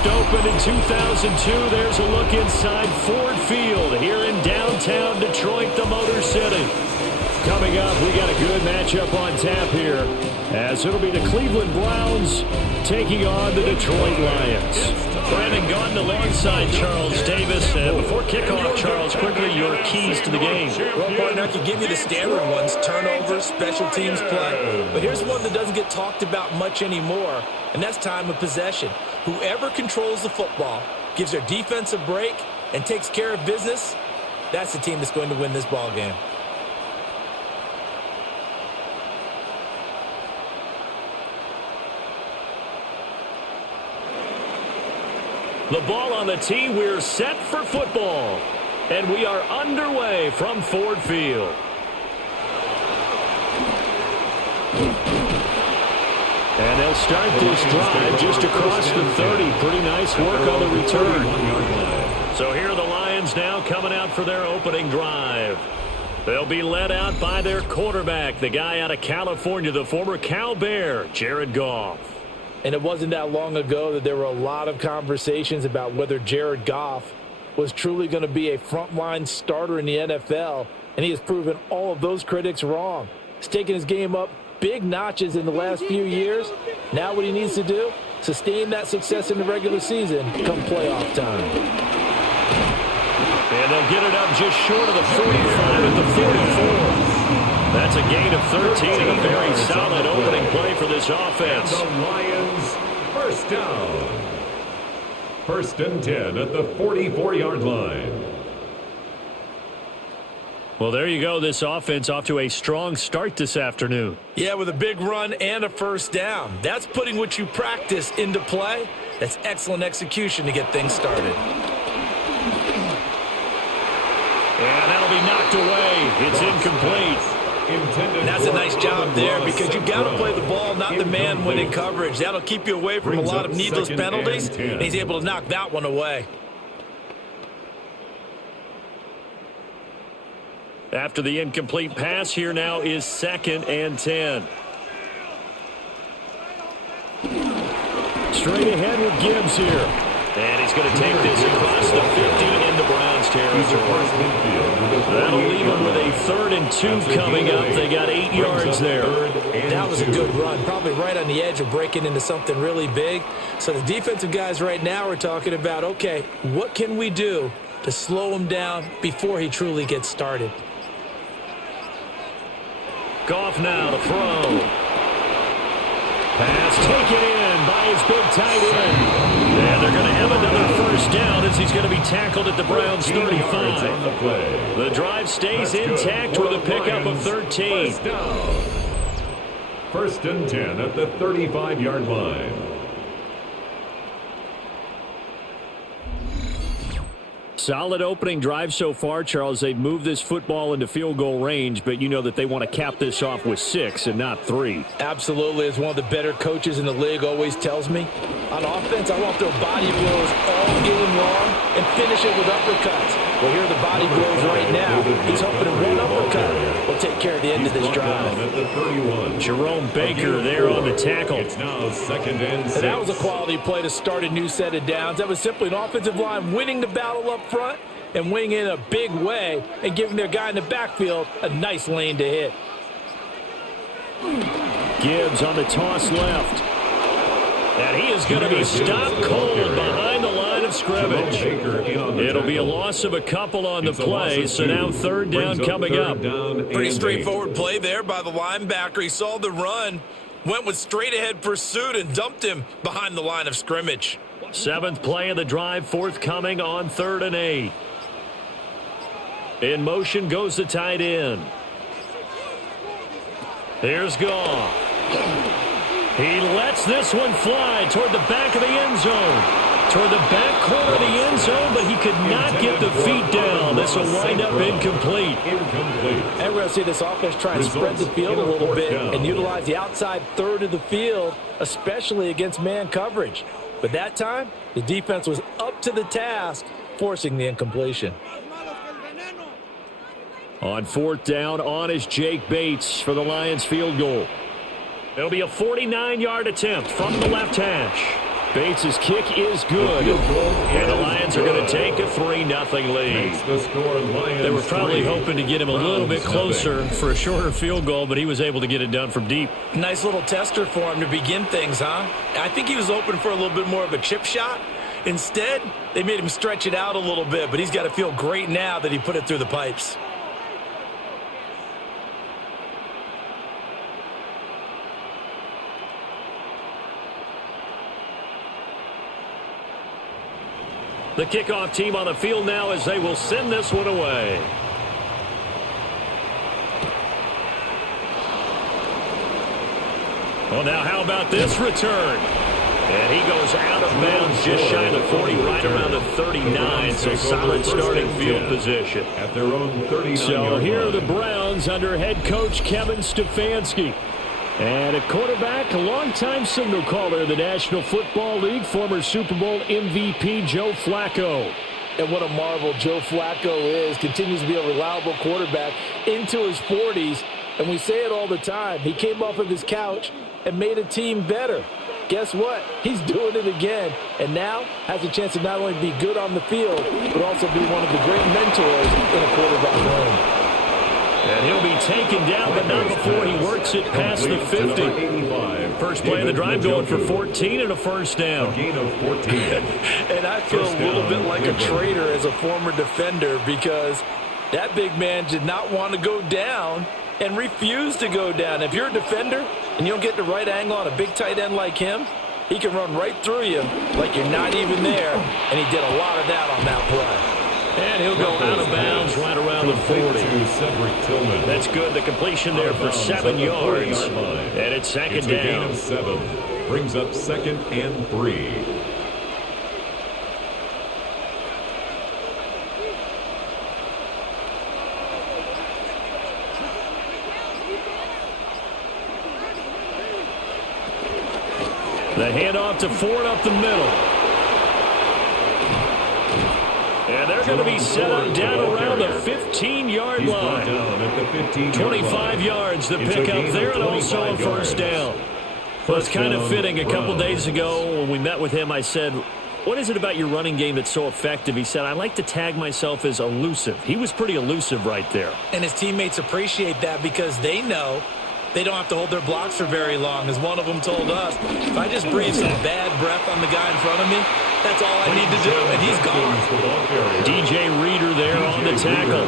First opened in 2002, there's a look inside Ford Field here in downtown Detroit, the Motor City. Coming up, we got a good matchup on tap here, as it'll be the Cleveland Browns taking on the Detroit Lions. Brandon Gaudin alongside Charles Davis. Before kickoff, Charles, quickly your keys to the game. Well, partner, I can give you the standard ones, turnovers, special teams play. But here's one that doesn't get talked about much anymore, and that's time of possession. Whoever controls the football, gives their defense a break, and takes care of business, that's the team that's going to win this ball game. The ball on the tee, we're set for football. And we are underway from Ford Field. And they'll start this drive just across the 30. Pretty nice work on the return. So here are the Lions now coming out for their opening drive. They'll be led out by their quarterback, the guy out of California, the former Cal Bear, Jared Goff. And it wasn't that long ago that there were a lot of conversations about whether Jared Goff was truly going to be a frontline starter in the NFL, and he has proven all of those critics wrong. He's taken his game up big notches in the last few years. Now what he needs to do, sustain that success in the regular season come playoff time. And they'll get it up just short of the 45 at the 44. That's a gain of 13 and a very solid opening play for this offense. The Lions, first down. First and 10 at the 44-yard line. Well, there you go. This offense off to a strong start this afternoon. Yeah, with a big run and a first down. That's putting what you practice into play. That's excellent execution to get things started. And that'll be knocked away. It's incomplete. And that's a nice job there, because you've got to play the ball, not the man when in coverage. That'll keep you away from a lot of needless penalties, and he's able to knock that one away. After the incomplete pass, here now is 2nd and 10. Straight ahead with Gibbs here. And he's going to take this across the 50 into Browns territory. That'll leave him with a 3rd and 2 coming up. They got 8 yards there. That was a good run, probably right on the edge of breaking into something really big. So the defensive guys right now are talking about, okay, what can we do to slow him down before he truly gets started? Goff now to throw. Pass taken in by his big tight end. And they're going to have another first down as he's going to be tackled at the Browns 35. The drive stays intact with a pickup of 13. First and 10 at the 35-yard line. Solid opening drive so far, Charles. They've moved this football into field goal range, but you know that they want to cap this off with 6 and not 3. Absolutely. As one of the better coaches in the league always tells me, on offense, I want to throw body blows all game long and finish it with uppercuts. Well, here are the body blows right now. He's hoping to one uppercut will take care of the end of this drive. Jerome Baker there on the tackle. It's now 2nd and 6. And that was a quality play to start a new set of downs. That was simply an offensive line winning the battle up front and winning in a big way and giving their guy in the backfield a nice lane to hit. Gibbs on the toss left. And he is going to be stopped cold behind the line of scrimmage. It'll be a loss of a couple on the play, so now 3rd down coming up. Pretty straightforward play there by the linebacker. He saw the run, went with straight-ahead pursuit, and dumped him behind the line of scrimmage. 7th play of the drive, forthcoming on 3rd and 8. In motion goes the tight end. Here's Goff. He lets this one fly toward the back of the end zone. Toward the back corner of the end zone, but he could not get the feet down. This will wind up incomplete. And we're going to see this offense try and spread the field a little bit and utilize the outside 3rd of the field, especially against man coverage. But that time, the defense was up to the task, forcing the incompletion. On 4th down, on is Jake Bates for the Lions field goal. It'll be a 49-yard attempt from the left hash. Bates' kick is good. And the Lions are going to take a 3-0 lead. They were probably hoping to get him a little bit closer for a shorter field goal, but he was able to get it done from deep. Nice little tester for him to begin things, huh? I think he was hoping for a little bit more of a chip shot. Instead, they made him stretch it out a little bit, but he's got to feel great now that he put it through the pipes. The kickoff team on the field now as they will send this one away. Well, now how about this return? And he goes out of bounds just shy of the 40, right around the 39, so solid starting field position. At their own 39-yard So here are the Browns under head coach Kevin Stefanski. And at quarterback, a longtime signal caller in the National Football League, former Super Bowl MVP Joe Flacco. And what a marvel Joe Flacco is. Continues to be a reliable quarterback into his 40s. And we say it all the time. He came off of his couch and made a team better. Guess what? He's doing it again. And now has a chance to not only be good on the field, but also be one of the great mentors in a quarterback room. And he'll be taken down, but not before he works it past the 50. First play of the drive going for 14 and a first down. A gain of 14. And I feel a little bit like a traitor as a former defender because that big man did not want to go down and refused to go down. If you're a defender and you don't get the right angle on a big tight end like him, he can run right through you like you're not even there, and he did a lot of that on that play. And he'll go out of bounds right around the 40. That's good. The completion there for 7 yards. And it's second down. Gain of 7. Brings up 2nd and 3. The handoff to Ford up the middle. And they're going to be set up down around the 15-yard line. 25 yards the pickup there, and also a first down. Well, it's kind of fitting. A couple days ago when we met with him, I said, what is it about your running game that's so effective? He said, I like to tag myself as elusive. He was pretty elusive right there. And his teammates appreciate that because they know they don't have to hold their blocks for very long. As one of them told us, if I just breathe some bad breath on the guy in front of me, that's all I need to do, and he's gone. DJ Reader there on the tackle.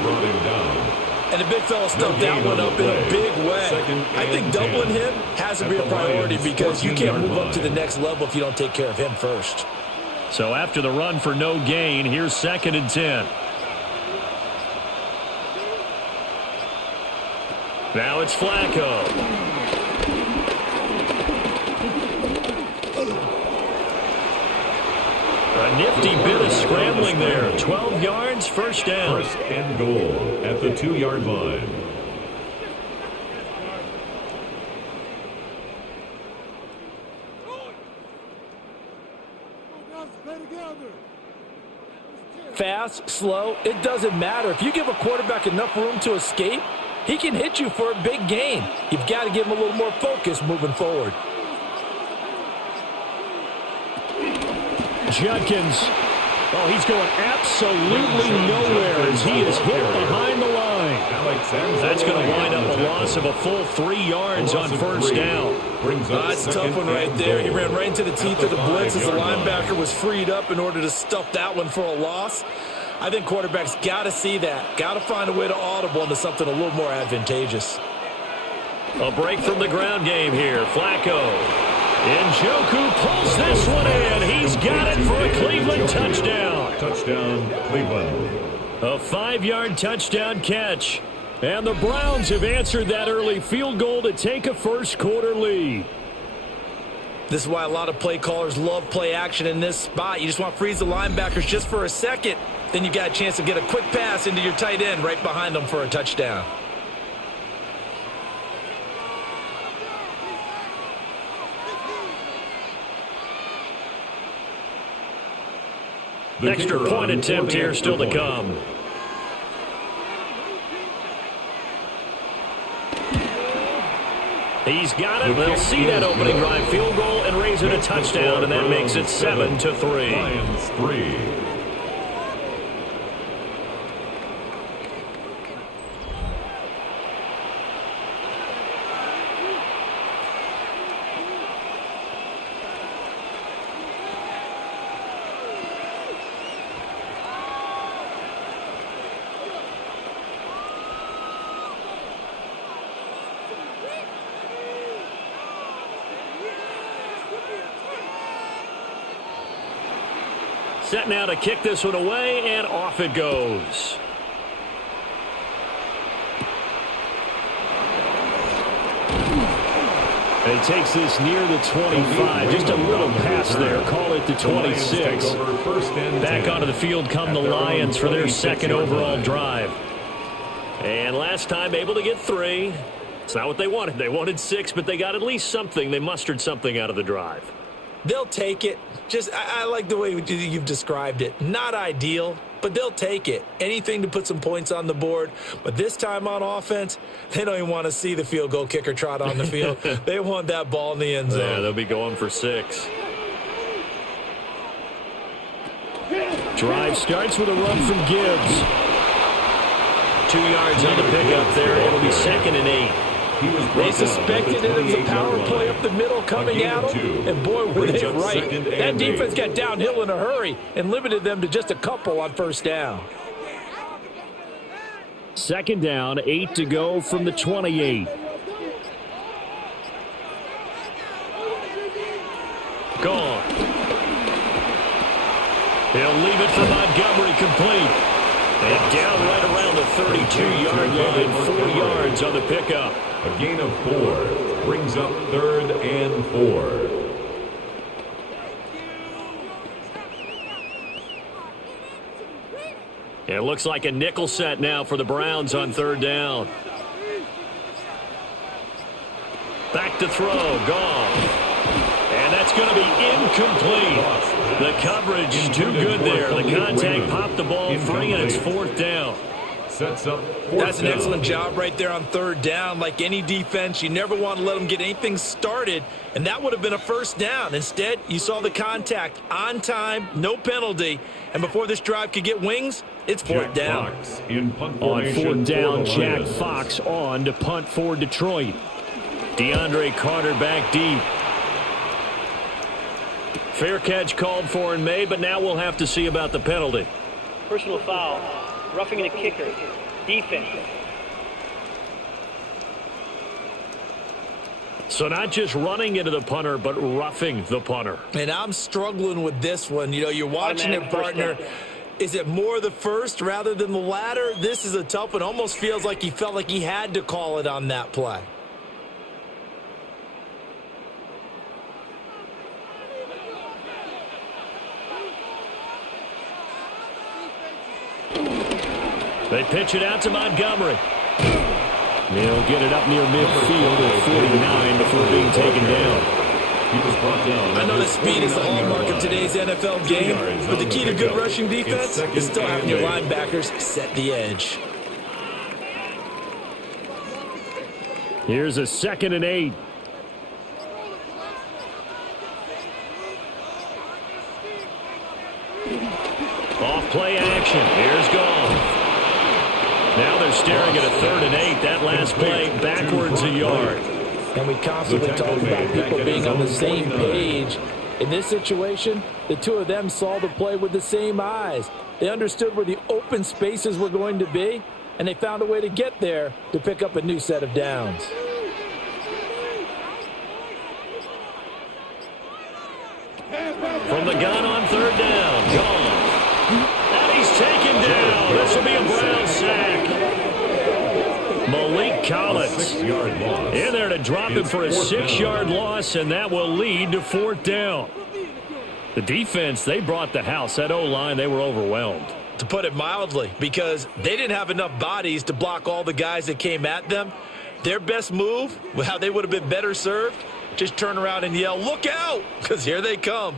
And the big fella stuffed that one up in a big way. I think doubling him has to be a priority because you can't move up to the next level if you don't take care of him first. So after the run for no gain, here's 2nd and 10. Now it's Flacco. A nifty bit of scrambling there. 12 yards, first down. First and goal at the 2-yard line. Fast, slow, it doesn't matter. If you give a quarterback enough room to escape, he can hit you for a big gain. You've got to give him a little more focus moving forward. Judkins. Oh, he's going absolutely nowhere as he is hit behind the line. That's going to wind up a loss of a full 3 yards on first down. That's a tough one right there. He ran right into the teeth of the blitz as the linebacker was freed up in order to stuff that one for a loss. I think quarterbacks got to see that. Got to find a way to audible into something a little more advantageous. A break from the ground game here. Flacco. Njoku pulls this one in. He's got it for a Cleveland touchdown. Touchdown, Cleveland. A 5-yard touchdown catch. And the Browns have answered that early field goal to take a first-quarter lead. This is why a lot of play callers love play action in this spot. You just want to freeze the linebackers just for a second. Then you got a chance to get a quick pass into your tight end right behind them for a touchdown. Extra point attempt here still to come. He's got it. They'll see that opening drive field goal and raise it a touchdown, and that makes it 7-3. Lions 3. Set now to kick this one away, and off it goes. And he takes this near the 25. Just a little pass there. Call it the 26. Back onto the field come the Lions for their second overall drive. And last time able to get 3. It's not what they wanted. They wanted 6, but they got at least something. They mustered something out of the drive. They'll take it. I like the way you've described it. Not ideal, but they'll take it. Anything to put some points on the board. But this time on offense, they don't even want to see the field goal kicker trot on the field. They want that ball in the end zone. Yeah, they'll be going for 6. Drive starts with a run from Gibbs. 2 yards on the pickup there. It'll be 2nd and 8. They suspected it was a power play up the middle coming at them, and boy, were they right. That defense got downhill in a hurry and limited them to just a couple on first down. 2nd down, 8 to go from the 28. Gone. He'll leave it for Montgomery complete. And down right around the 32-yard line, 4 yards on the pickup. A gain of 4 brings up 3rd and 4. It looks like a nickel set now for the Browns on 3rd down. Back to throw, gone. And that's going to be incomplete. The coverage too good there. The contact popped the ball free, and it's 4th down. Sets up 4th That's an down. excellent job right there on 3rd down. Like any defense, you never want to let them get anything started, and that would have been a 1st down. Instead, you saw the contact on time, no penalty, and before this drive could get wings, it's 4th down. On 4th down, Jack Fox on to punt for Detroit. DeAndre Carter back deep. Fair catch called for and made, but now we'll have to see about the penalty. Personal foul, roughing the kicker, defense. So not just running into the punter, but roughing the punter. And I'm struggling with this one. You know, you're watching it, partner. Is it more the first rather than the latter? This is a tough one. Almost feels like he felt like he had to call it on that play. They pitch it out to Montgomery. He'll get it up near midfield at 49 before being taken down. I know the speed is the hallmark of today's NFL game, but the key to good rushing defense is still having your linebackers set the edge. Here's a 2nd and 8. Off play action. Here's Goff. Now they're staring at a 3rd and 8. That last play backwards a yard. And we constantly talk about people being on the same page. In this situation, the two of them saw the play with the same eyes. They understood where the open spaces were going to be, and they found a way to get there to pick up a new set of downs. From the gun on 3rd down. Gone. And he's taken down. This will be a Brown sack. Malik Collins in there to drop him for a 6-yard loss, and that will lead to 4th down. The defense, they brought the house. That O-line, they were overwhelmed. To put it mildly, because they didn't have enough bodies to block all the guys that came at them. Their best move, how they would have been better served, just turn around and yell, "Look out!" because here they come.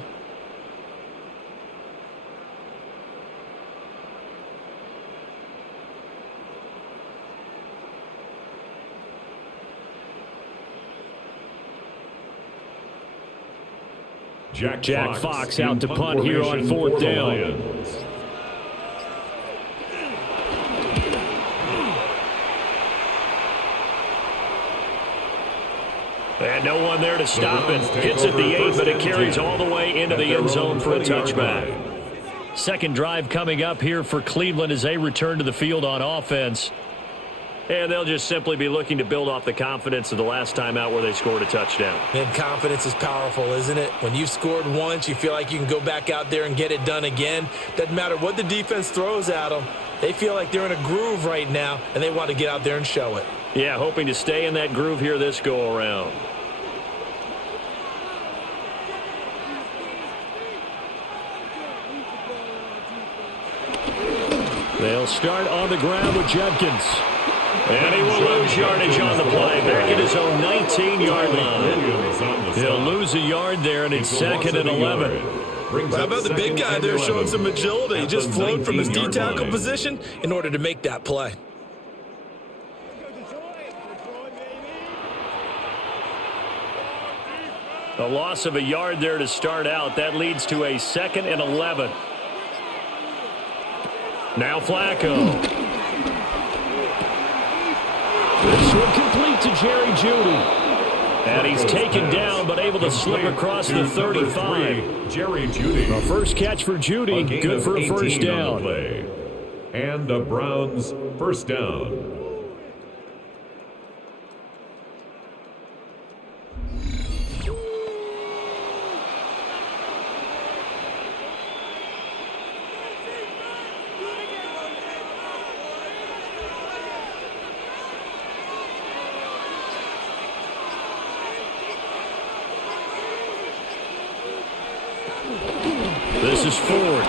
Jack Fox out to punt here on 4th down. And no one there to stop it. Hits at the 8, but it carries all the way into the end zone for a touchback. Second drive coming up here for Cleveland as they return to the field on offense. And they'll just simply be looking to build off the confidence of the last time out where they scored a touchdown. And confidence is powerful, isn't it? When you've scored once, you feel like you can go back out there and get it done again. Doesn't matter what the defense throws at them. They feel like they're in a groove right now, and they want to get out there and show it. Yeah, hoping to stay in that groove here this go-around. They'll start on the ground with Judkins. And he will lose yardage on the play. Back at his own 19-yard line. He'll lose a yard there, and it's 2nd and 11. How about the big guy there showing some agility? He just flowed from his D-tackle position in order to make that play. A loss of a yard there to start out. That leads to a 2nd and 11. Now Flacco. This one complete to Jerry Jeudy. And he's taken down but able to slip across the 35. Jerry Jeudy. A first catch for Jeudy. Good for a first down. And the Browns first down. This is Ford.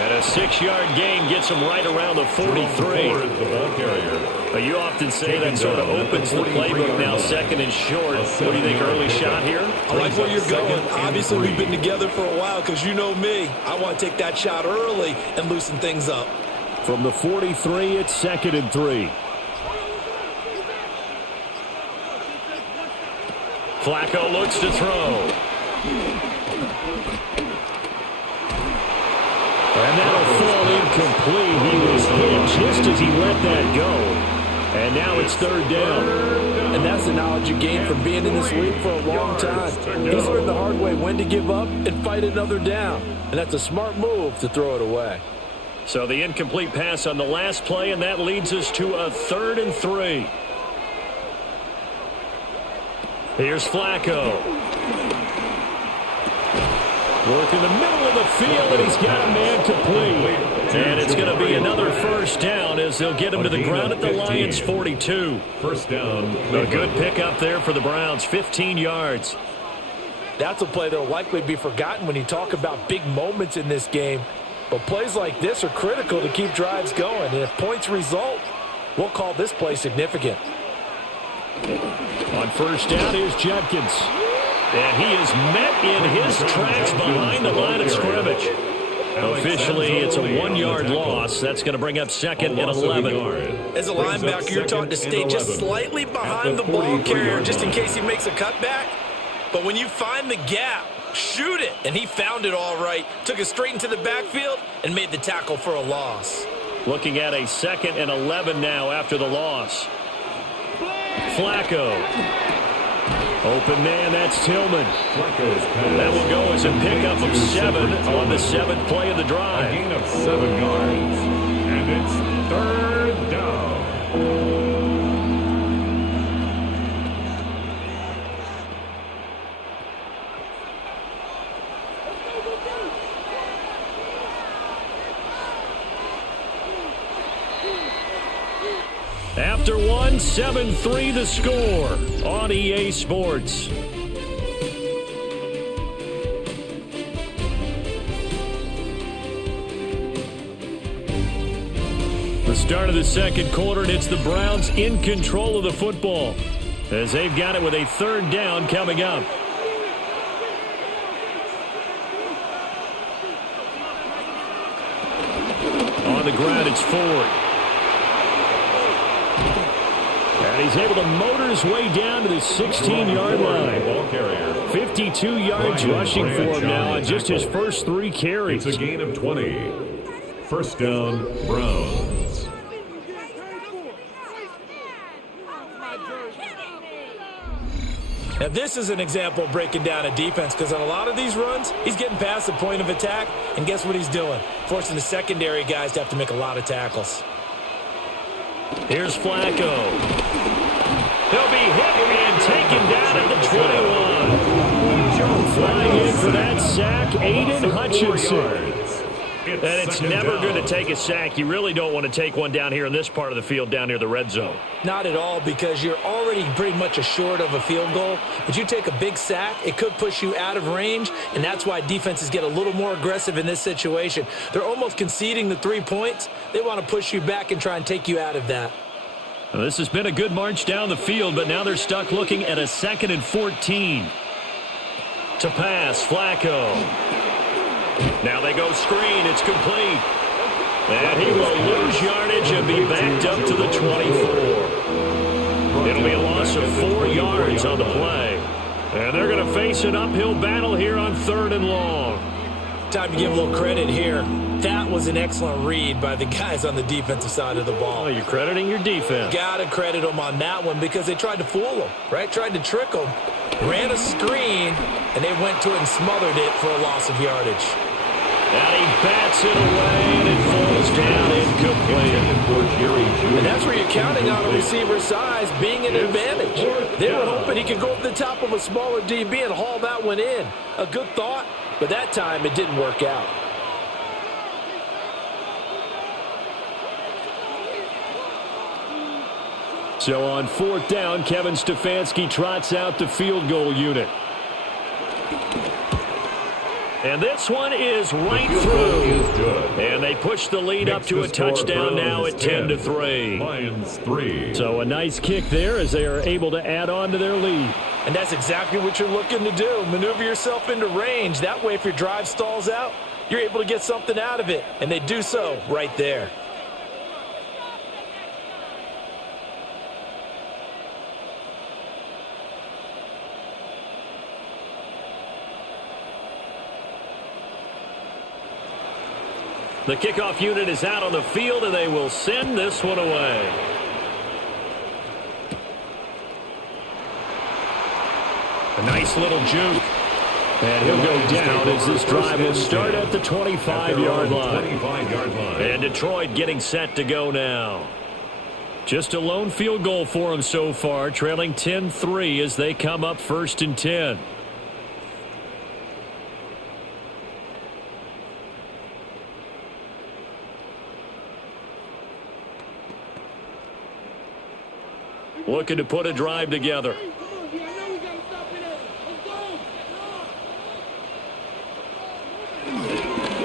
And a 6-yard gain gets him right around the 43. But you often say that sort of opens the playbook now, 2nd and short. What do you think, early shot here? I like where you're going. Obviously, we've been together for a while because you know me. I want to take that shot early and loosen things up. From the 43, it's 2nd and 3. Flacco looks to throw. And that'll fall incomplete. He was hit just as he let that go. And now it's 3rd down. And that's the knowledge you gain from being in this league for a long time. He's learned the hard way when to give up and fight another down. And that's a smart move to throw it away. So the incomplete pass on the last play, and that leads us to a 3rd and 3. Here's Flacco. Work in the middle of the field, and he's got a man complete. And it's going to be another first down as they'll get him to the ground at the Lions' 42. First down. A good pickup there for the Browns, 15 yards. That's a play that will likely be forgotten when you talk about big moments in this game. But plays like this are critical to keep drives going. And if points result, we'll call this play significant. On first down, here's Judkins. And he is met in his tracks behind the line of scrimmage. Officially, it's a 1-yard loss. That's going to bring up 2nd and 11. As a linebacker, you're taught to stay just slightly behind the ball carrier just in case he makes a cutback. But when you find the gap, shoot it. And he found it all right. Took it straight into the backfield and made the tackle for a loss. Looking at a 2nd and 11 now after the loss. Flacco. Open man, that's Tillman. That will go as a pickup of 7 on the 7th play of the drive. A gain of 7 yards. And it's 3rd down. After one, 7-3 the score on EA Sports. The start of the second quarter, and it's the Browns in control of the football as they've got it with a 3rd down coming up. On the ground, it's Ford. And he's able to motor his way down to the 16-yard line. 52 yards rushing for him now on just his first 3 carries. It's a gain of 20. First down, Browns. Now, this is an example of breaking down a defense because on a lot of these runs, he's getting past the point of attack, and guess what he's doing? Forcing the secondary guys to have to make a lot of tackles. Here's Flacco. He'll be hit and taken down at the 21. Flying in for that sack, Aiden Hutchinson. And it's never good to take a sack. You really don't want to take one down here in this part of the field, down near the red zone. Not at all, because you're already pretty much assured of a field goal. But you take a big sack, it could push you out of range, and that's why defenses get a little more aggressive in this situation. They're almost conceding the 3 points. They want to push you back and try and take you out of that. Well, this has been a good march down the field, but now they're stuck looking at a 2nd and 14. To pass, Flacco. Now they go screen. It's complete. And he will lose yardage and be backed up to the 24. It'll be a loss of 4 yards on the play. And they're going to face an uphill battle here on 3rd and long. Time to give a little credit here. That was an excellent read by the guys on the defensive side of the ball. Oh, you're crediting your defense. Got to credit them on that one because they tried to fool them, right? Tried to trick them. Ran a screen, and they went to it and smothered it for a loss of yardage. And he bats it away, and it falls down incomplete. And that's where you're counting on a receiver's size being an advantage. They were hoping he could go up the top of a smaller DB and haul that one in. A good thought, but that time it didn't work out. So on 4th down, Kevin Stefanski trots out the field goal unit. And this one is right through. And they push the lead up to a touchdown now at 10-3. Lions 3. So a nice kick there as they are able to add on to their lead. And that's exactly what you're looking to do. Maneuver yourself into range. That way, if your drive stalls out, you're able to get something out of it. And they do so right there. The kickoff unit is out on the field, and they will send this one away. A nice little juke. And he'll go down as this drive will start at the 25-yard line. And Detroit getting set to go now. Just a lone field goal for them so far, trailing 10-3 as they come up 1st and 10. Looking to put a drive together.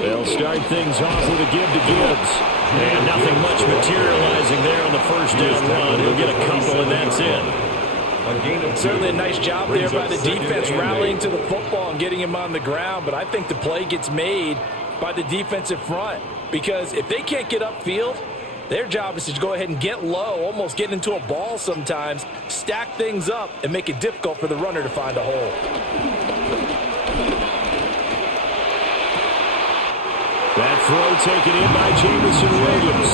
They'll start things off with a give to Gibbs. And nothing much materializing there on the first down run. He'll get a couple, and that's it. Certainly a nice job there by the defense rallying to the football and getting him on the ground. But I think the play gets made by the defensive front. Because if they can't get upfield, their job is to go ahead and get low, almost get into a ball sometimes, stack things up, and make it difficult for the runner to find a hole. That throw taken in by Jamison Williams.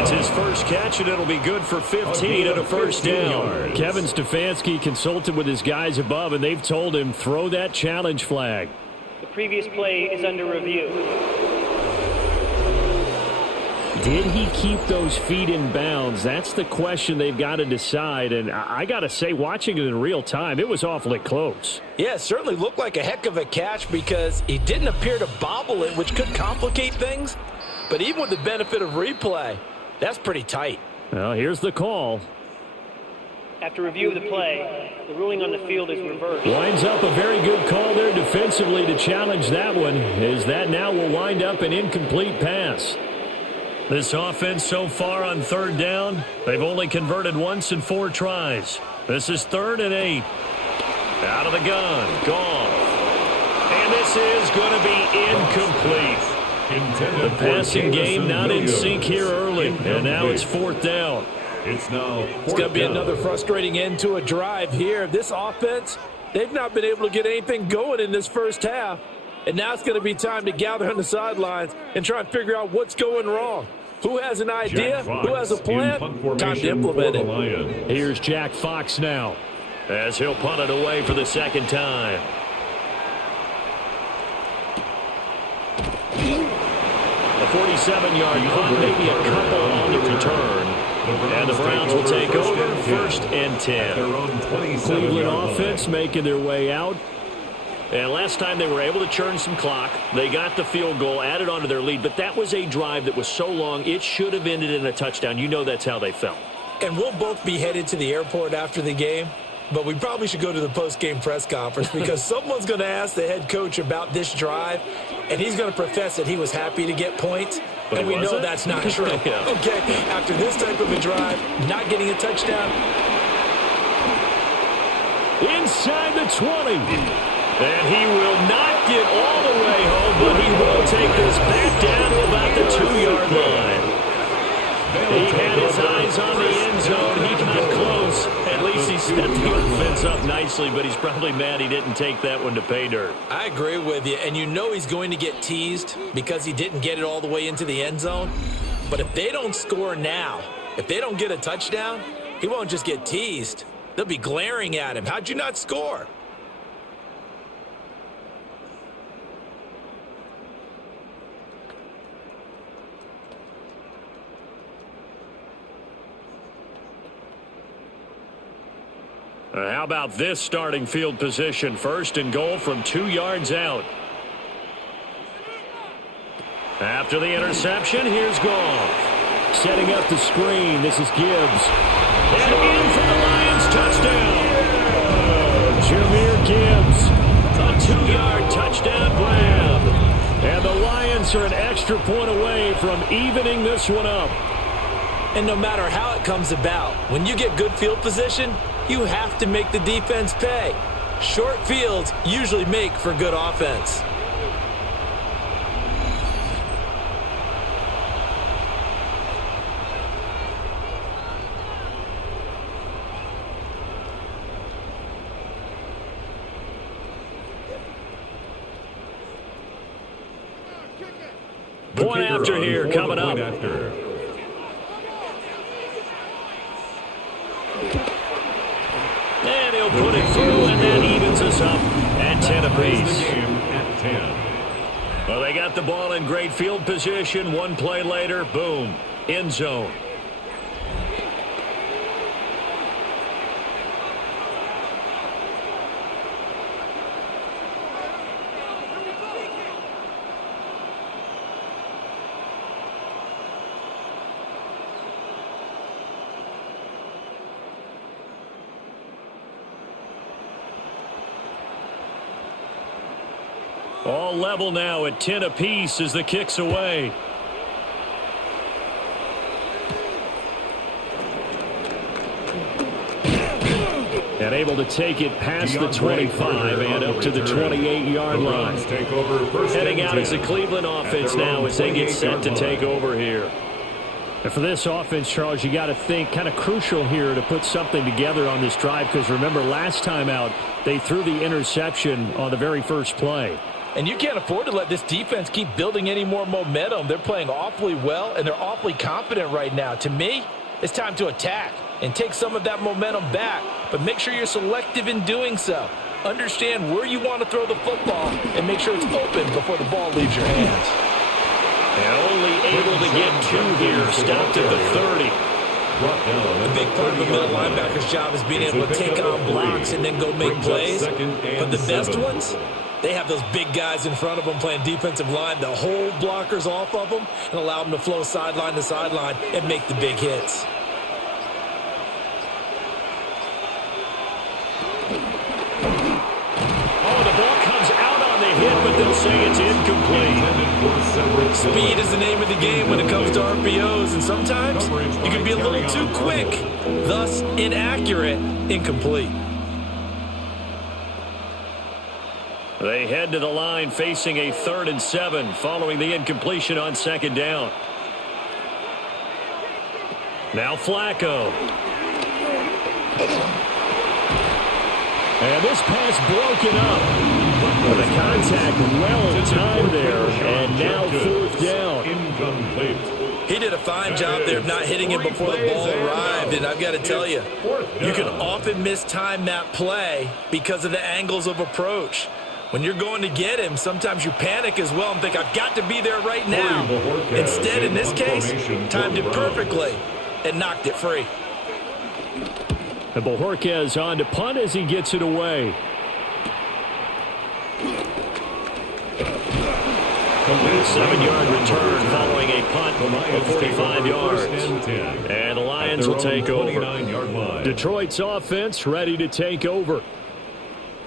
It's his first catch, and it'll be good for 15 and a first down. Kevin Stefanski consulted with his guys above, and they've told him, throw that challenge flag. The previous play is under review. Did he keep those feet in bounds? That's the question they've got to decide. And I got to say, watching it in real time, it was awfully close. Yeah, it certainly looked like a heck of a catch because he didn't appear to bobble it, which could complicate things. But even with the benefit of replay, that's pretty tight. Well, here's the call. After review of the play, the ruling on the field is reversed. Winds up a very good call there defensively to challenge that one, as that now will wind up an incomplete pass. This offense so far on 3rd down, they've only converted once in 4 tries. This is 3rd and 8. Out of the gun, Goff. And this is going to be incomplete. The passing game not in sync here early, and now it's 4th down. It's now It's going to be another frustrating end to a drive here. This offense, they've not been able to get anything going in this first half. And now it's going to be time to gather on the sidelines and try and figure out what's going wrong. Who has an idea? Who has a plan? Time to implement it. Here's Jack Fox now, as he'll punt it away for the second time. A 47-yard punt, maybe a couple on the return. And the Browns will take over, 1st and 10. Cleveland offense making their way out. And last time they were able to churn some clock. They got the field goal, added onto their lead. But that was a drive that was so long, it should have ended in a touchdown. You know that's how they felt. And we'll both be headed to the airport after the game. But we probably should go to the post-game press conference because someone's going to ask the head coach about this drive, and he's going to profess that he was happy to get points, and we know that's not true. Yeah. Okay, after this type of a drive, not getting a touchdown. Inside the 20. And he will not get all the way home, but he will take this back down to about the 2-yard line. He had his eyes on the end zone. He got close. At least he set the offense up nicely, but he's probably mad he didn't take that one to pay dirt. I agree with you, and you know he's going to get teased because he didn't get it all the way into the end zone. But if they don't score now, if they don't get a touchdown, he won't just get teased. They'll be glaring at him. How'd you not score? How about this starting field position? 1st and goal from 2 yards out. After the interception, here's Goff. Setting up the screen, this is Gibbs. And in for the Lions, touchdown. Jahmyr Gibbs, a 2-yard touchdown grab. And the Lions are an extra point away from evening this one up. And no matter how it comes about, when you get good field position, you have to make the defense pay. Short fields usually make for good offense. Point after here coming up. And he'll put it through, and that evens us up at 10 apiece. Well, they got the ball in great field position. One play later, boom, end zone. All level now at 10 apiece as the kick's away. And able to take it past the 25 and up to the 28-yard line. Heading out as the Cleveland offense now as they get set to take over here. And for this offense, Charles, you got to think kind of crucial here to put something together on this drive because remember last time out they threw the interception on the very first play. And you can't afford to let this defense keep building any more momentum. They're playing awfully well, and they're awfully confident right now. To me, it's time to attack and take some of that momentum back. But make sure you're selective in doing so. Understand where you want to throw the football and make sure it's open before the ball leaves your hands. And only able to get 2 here. Stopped at the 30. A big part of the middle linebacker's job is being able to take on blocks and then go make plays. But the best ones, they have those big guys in front of them playing defensive line to hold blockers off of them and allow them to flow sideline to sideline and make the big hits. Oh, the ball comes out on the hit, but they'll say it's incomplete. Speed is the name of the game when it comes to RPOs, and sometimes you can be a little too quick, thus inaccurate, incomplete. They head to the line facing a 3rd and 7 following the incompletion on 2nd down. Now Flacco. And this pass broken up. With the contact well timed there. And now 4th down. Incomplete. He did a fine job there of not hitting him before the ball arrived. And I've got to tell you, you can often mistime that play because of the angles of approach. When you're going to get him, sometimes you panic as well and think, I've got to be there right now. Instead, in this case, timed it perfectly and knocked it free. And Bojorquez on to punt as he gets it away. A 7-yard return following a punt of 45 yards. And the Lions will take over. Detroit's offense ready to take over.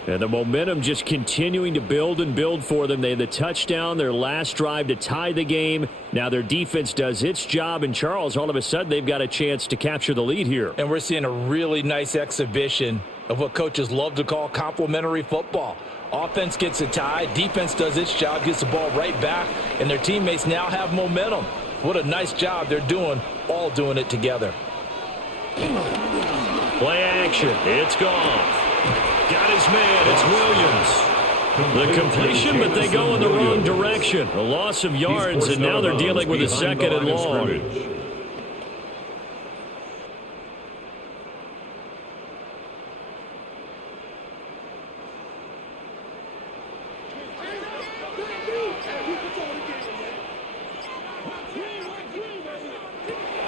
And the momentum just continuing to build and build for them. They had the touchdown, their last drive to tie the game. Now their defense does its job. And, Charles, all of a sudden they've got a chance to capture the lead here. And we're seeing a really nice exhibition of what coaches love to call complementary football. Offense gets a tie, defense does its job, gets the ball right back, and their teammates now have momentum. What a nice job they're doing, all doing it together. Play action. It's gone. Got his man. It's Williams. The completion, but they go in the wrong direction. A loss of yards, and now they're dealing with a 2nd and long.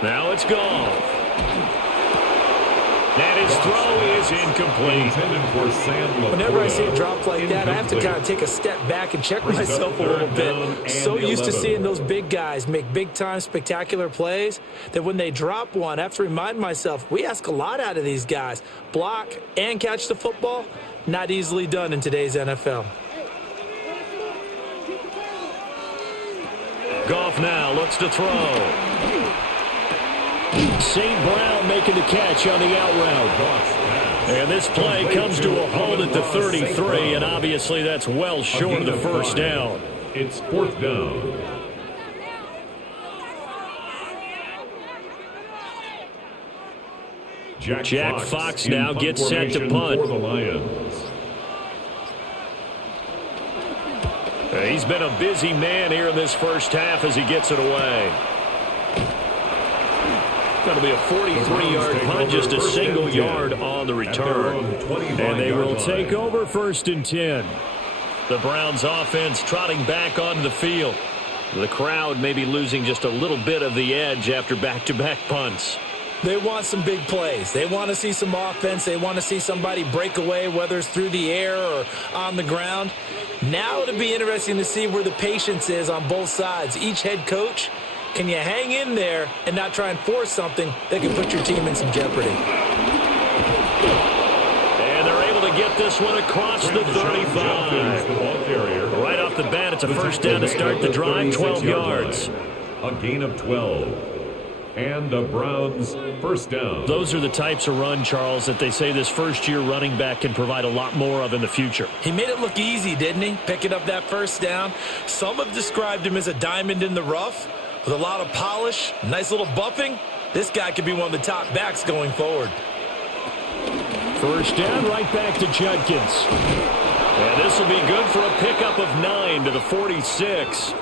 Now it's gone. And his throw is incomplete. Whenever I see a drop like that, I have to kind of take a step back and check myself a little bit. So used to seeing those big guys make big-time spectacular plays that when they drop one, I have to remind myself, we ask a lot out of these guys. Block and catch the football, not easily done in today's NFL. Goff now looks to throw. St. Brown making the catch on the out route. And this play comes to a halt at the 33, and obviously that's well short of the 1st down. It's 4th down. Jack Fox now gets set to punt. For the Lions. He's been a busy man here in this first half as he gets it away. Going to be a 43-yard punt, just a single yard on the return. And they will take over 1st and 10. The Browns offense trotting back onto the field. The crowd maybe losing just a little bit of the edge after back-to-back punts. They want some big plays. They want to see some offense. They want to see somebody break away, whether it's through the air or on the ground. Now it'll be interesting to see where the patience is on both sides. Each head coach, can you hang in there and not try and force something that can put your team in some jeopardy? And they're able to get this one across the 35. Right off the bat, it's a 1st down to start the drive, 12 yards. A gain of 12. And the Browns 1st down. Those are the types of run, Charles, that they say this first-year running back can provide a lot more of in the future. He made it look easy, didn't he? Picking up that 1st down. Some have described him as a diamond in the rough with a lot of polish, nice little buffing. This guy could be one of the top backs going forward. 1st down, right back to Judkins. And this will be good for a pickup of 9 to the 46.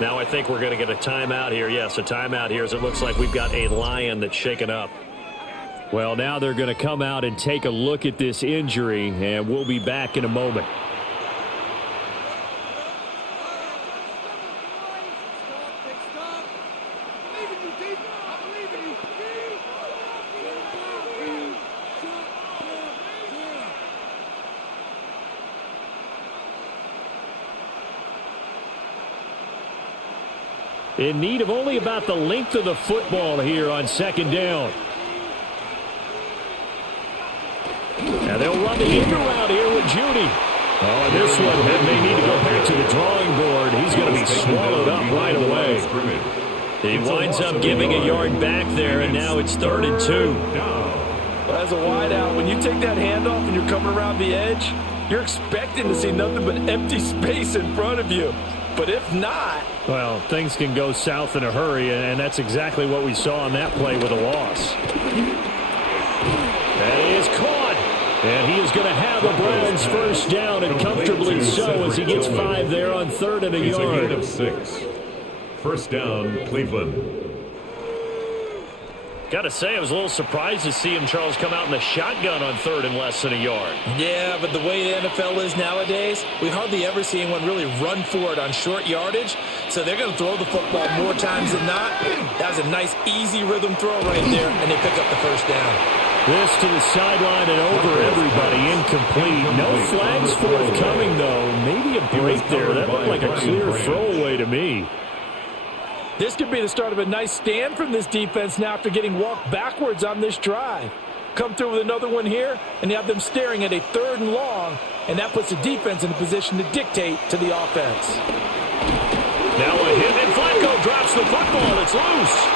Now I think we're going to get a timeout here. Yes, a timeout here as it looks like we've got a Lion that's shaken up. Well, now they're going to come out and take a look at this injury, and we'll be back in a moment. In need of only about the length of the football here on 2nd down. And they'll run the in route here with Judy. Oh, and this one, and they need to go back to the drawing board. He's going to be swallowed up right away. He winds up giving a yard back there, and now it's 3rd and 2. Well, as a wideout, when you take that handoff and you're coming around the edge, you're expecting to see nothing but empty space in front of you. But if not... Well, things can go south in a hurry, and that's exactly what we saw on that play with a loss. That is caught. And he is going to have the Browns first down, and comfortably so, as he gets 5 there on 3rd and a yard. It's a gain of 6. First down, Cleveland. Got to say, I was a little surprised to see him, Charles, come out in the shotgun on 3rd and less than a yard. Yeah, but the way the NFL is nowadays, we hardly ever see anyone really run for it on short yardage. So they're going to throw the football more times than not. That was a nice, easy rhythm throw right there, and they pick up the first down. This to the sideline and over everybody, incomplete. No flags forthcoming, though. Maybe a break there. That looked like a clear throwaway to me. This could be the start of a nice stand from this defense now after getting walked backwards on this drive. Come through with another one here, and you have them staring at a 3rd and long, and that puts the defense in a position to dictate to the offense. Now a hit, and Flacco drops the football. It's loose.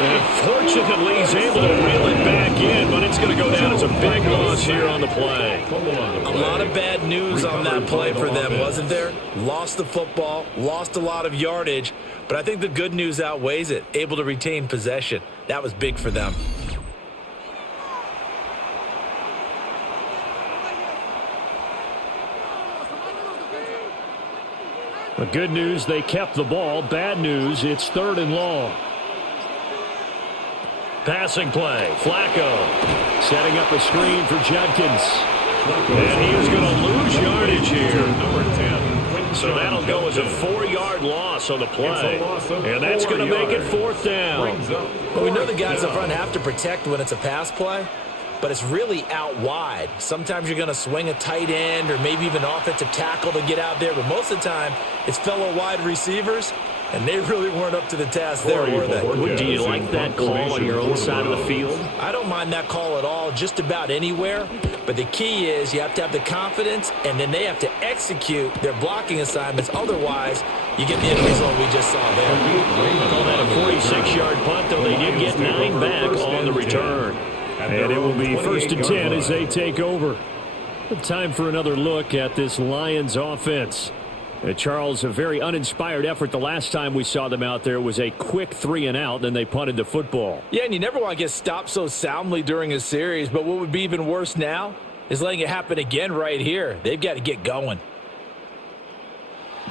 And fortunately, he's able to reel it back in, but it's going to go down as a big loss here on the play. A lot of bad news on that play for them, wasn't there? Lost the football, lost a lot of yardage, but I think the good news outweighs it. Able to retain possession. That was big for them. The good news, they kept the ball. Bad news, it's 3rd and long. Passing play, Flacco setting up a screen for Judkins. And he is going to lose yardage here. So that'll go as a 4-yard loss on the play. And that's going to make it 4th down. Well, we know the guys up front have to protect when it's a pass play, but it's really out wide. Sometimes you're going to swing a tight end or maybe even offensive tackle to get out there, but most of the time it's fellow wide receivers. And they really weren't up to the task there, were they? Do you like that call on your own side of the field? I don't mind that call at all, just about anywhere. But the key is you have to have the confidence, and then they have to execute their blocking assignments. Otherwise, you get the end result we just saw there. Call that a 46-yard punt, though they did get 9 back on the return. And it will be 1st and 10 as they take over. Time for another look at this Lions offense. Charles, a very uninspired effort the last time we saw them out there was a quick 3 and out, then they punted the football. Yeah, and you never want to get stopped so soundly during a series, but what would be even worse now is letting it happen again right here. They've got to get going.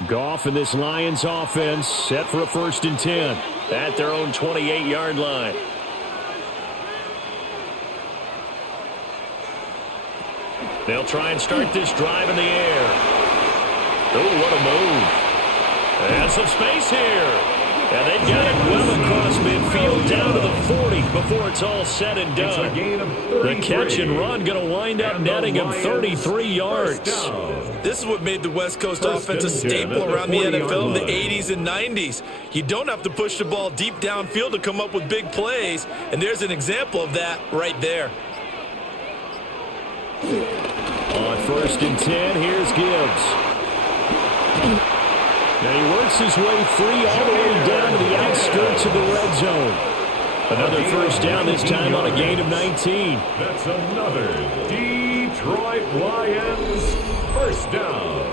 Goff and this Lions offense set for a 1st and 10 at their own 28-yard line. They'll try and start this drive in the air. Oh, what a move. And some space here. And they got it well across midfield down to the 40 before it's all said and done. The catch and run going to wind up netting him 33 yards. This is what made the West Coast offense a staple around the NFL in the 80s and 90s. You don't have to push the ball deep downfield to come up with big plays, and there's an example of that right there. On 1st and 10, here's Gibbs. Now he works his way free all the way down to the outskirts of the red zone. Another 1st down, this time on a gain of 19. That's another Detroit Lions 1st down.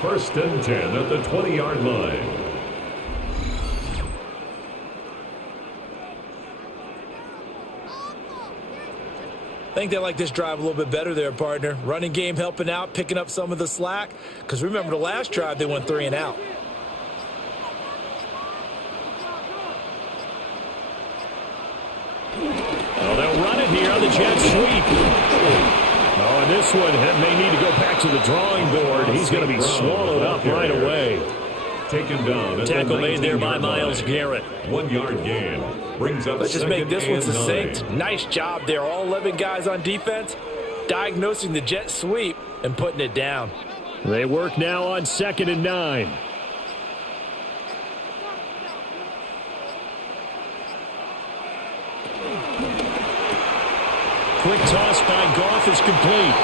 1st and 10 at the 20-yard line. I think they like this drive a little bit better there, partner. Running game helping out, picking up some of the slack. Because remember the last drive, they went 3 and out. Oh, they'll run it here on the jet sweep. Oh, and this one may need to go back to the drawing board. He's going to be swallowed up right away. Taken down. Tackle made there by Myles Garrett. 1-yard gain. Brings up. Let's just make this one succinct. 9. Nice job there. All 11 guys on defense diagnosing the jet sweep and putting it down. They work now on 2nd and 9. Quick toss by Goff is complete.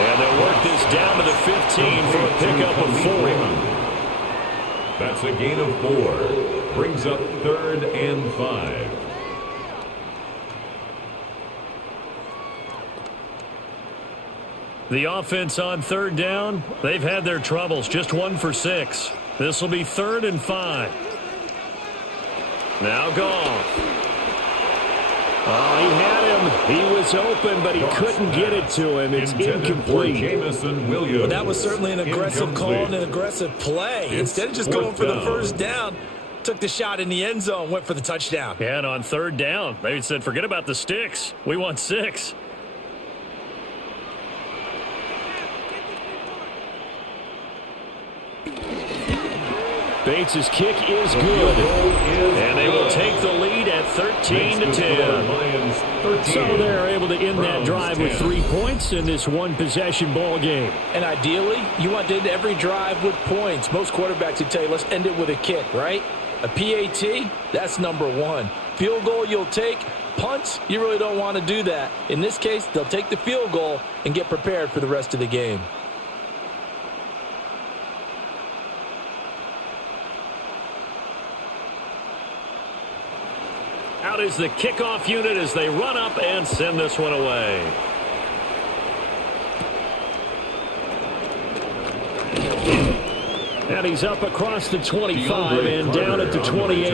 And they'll work this down to the 15 for a pickup of 4. That's a gain of 4. Brings up 3rd and 5. The offense on 3rd down, they've had their troubles. Just 1 for 6. This will be 3rd and 5. Now Goff. Oh, he had him. He was open, but he couldn't get it to him. It's incomplete. Well, that was certainly an aggressive call and an aggressive play. Instead of just going for the first down, took the shot in the end zone, went for the touchdown. Yeah, and on 3rd down, they said, forget about the sticks. We want 6. Bates' kick is good, and they will take the lead at 13-10. So they're able to end that drive with 3 points in this one-possession ball game. And ideally, you want to end every drive with points. Most quarterbacks would tell you, let's end it with a kick, right? A PAT, that's number 1. Field goal you'll take. Punts, you really don't want to do that. In this case, they'll take the field goal and get prepared for the rest of the game. Out is the kickoff unit as they run up and send this one away. And he's up across the 25 and down at the 28.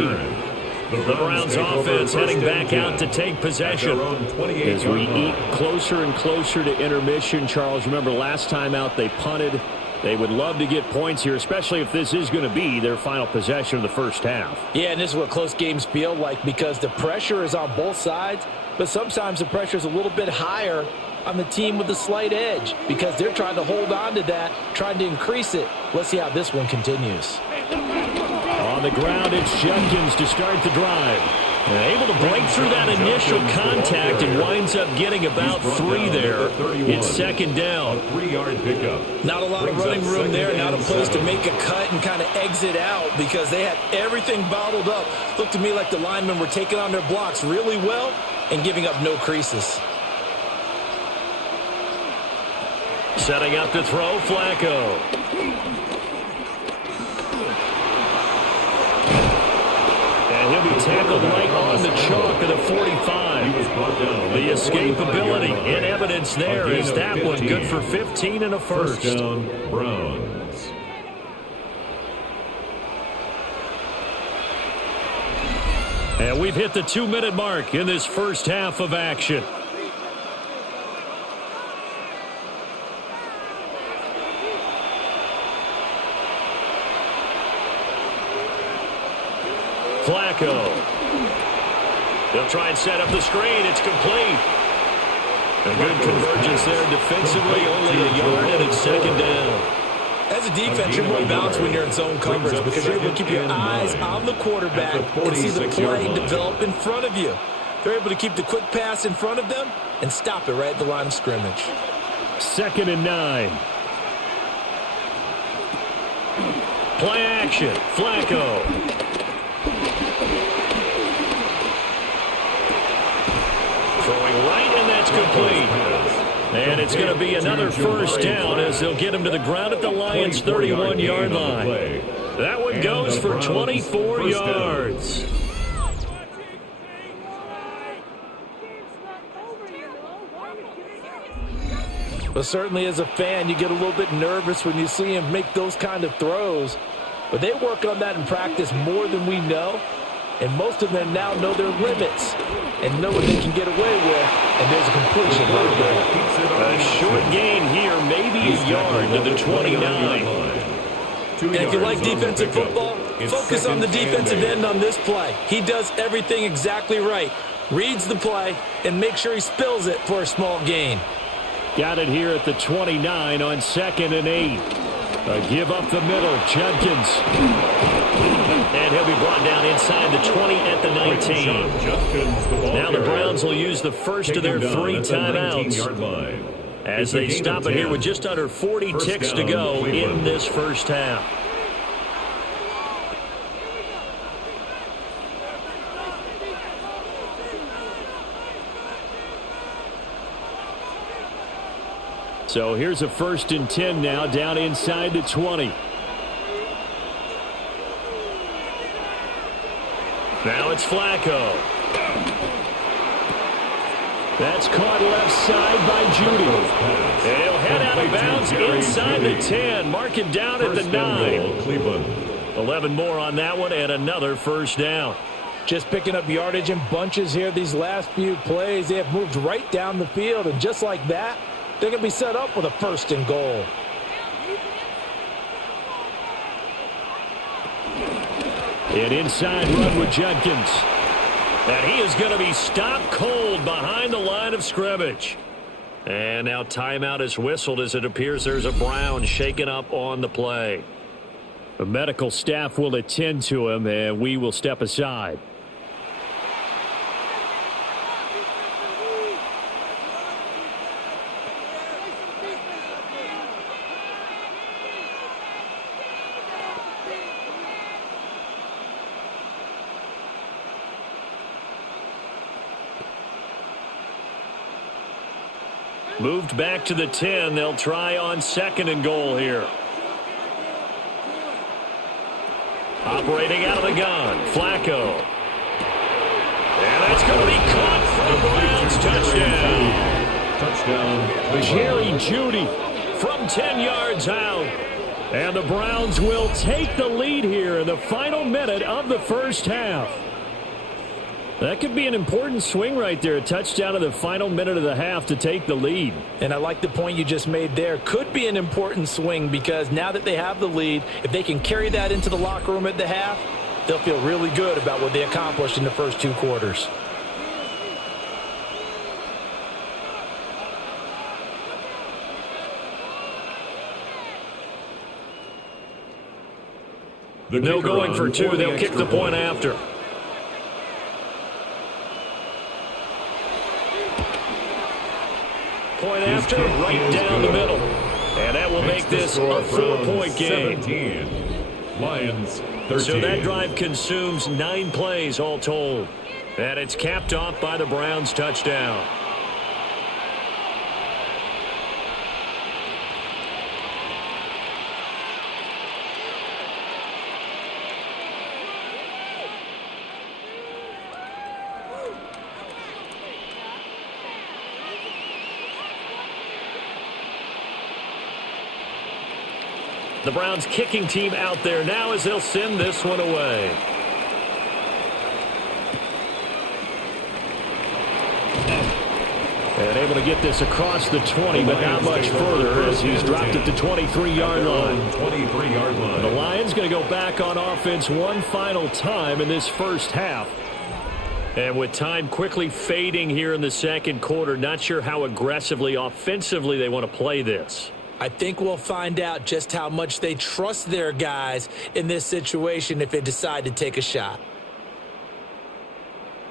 The Browns offense heading back out to take possession. As we eat closer and closer to intermission, Charles, remember last time out they punted. They would love to get points here, especially if this is going to be their final possession of the first half. Yeah, and this is what close games feel like because the pressure is on both sides, but sometimes the pressure is a little bit higher on the team with the slight edge because they're trying to hold on to that, trying to increase it. Let's see how this one continues. On the ground, it's Judkins to start the drive. Able to break through that initial contact and winds up getting about 3 there. It's 2nd down. 3-yard pickup. Not a lot of running room there, not a place to make a cut and kind of exit out because they had everything bottled up. Looked to me like the linemen were taking on their blocks really well and giving up no creases. Setting up to throw, Flacco. He'll be tackled right on the chalk of the 45. The escapability in evidence there is that one good for 15 and a first. First down, Browns. And we've hit the 2-minute mark in this first half of action. Flacco. They'll try and set up the screen. It's complete. A good convergence there defensively. Only a yard, and it's 2nd down. As a defense, you're more balanced when you're in zone coverage because you're able to keep your eyes on the quarterback and see the play develop in front of you. They're able to keep the quick pass in front of them and stop it right at the line of scrimmage. 2nd and 9. Play action. Flacco. Throwing right, and that's complete. And it's going to be another first down as they'll get him to the ground at the Lions' 31-yard line. That one goes for 24 yards. But certainly as a fan, you get a little bit nervous when you see him make those kind of throws. But they work on that in practice more than we know. And most of them now know their limits and know what they can get away with. And there's a completion right there. A short gain here, maybe a yard to the 29. And if you like defensive football, focus on the defensive end on this play. He does everything exactly right. Reads the play and makes sure he spills it for a small gain. Got it here at the 29 on 2nd and 8. A give up the middle, Judkins. And he'll be brought down inside the 20 at the 19. Now the Browns will use the first of their 3 timeouts as they stop it here with just under 40 ticks to go in this first half. So here's a 1st and 10 now, down inside the 20. Now it's Flacco. That's caught left side by Judy. And he'll head out of bounds inside the 10. Mark it down at the 9. 11 more on that one and another first down. Just picking up yardage in bunches here these last few plays. They have moved right down the field, and just like that, they're going to be set up with a 1st and goal. An inside run with Judkins. And he is going to be stopped cold behind the line of scrimmage. And now timeout is whistled as it appears there's a Brown shaken up on the play. The medical staff will attend to him, and we will step aside. Moved back to the 10. They'll try on 2nd and goal here. Operating out of the gun, Flacco. And that's going to be caught for a Browns touchdown. Jerry Jeudy from 10 yards out. And the Browns will take the lead here in the final minute of the first half. That could be an important swing right there. A touchdown in the final minute of the half to take the lead. And I like the point you just made there. Could be an important swing because now that they have the lead, if they can carry that into the locker room at the half, they'll feel really good about what they accomplished in the first 2 quarters. No going for 2. They'll kick the point after. Point after, right down the middle. And that will make this a 4-point game. 17, Lions 13. So that drive consumes 9 plays all told. And it's capped off by the Browns touchdown. The Browns kicking team out there now as they'll send this one away. And able to get this across the 20, but not much further as he's dropped it to 23-yard line. 23-yard line. The Lions going to go back on offense one final time in this first half. And with time quickly fading here in the second quarter, not sure how aggressively, offensively they want to play this. I think we'll find out just how much they trust their guys in this situation if they decide to take a shot.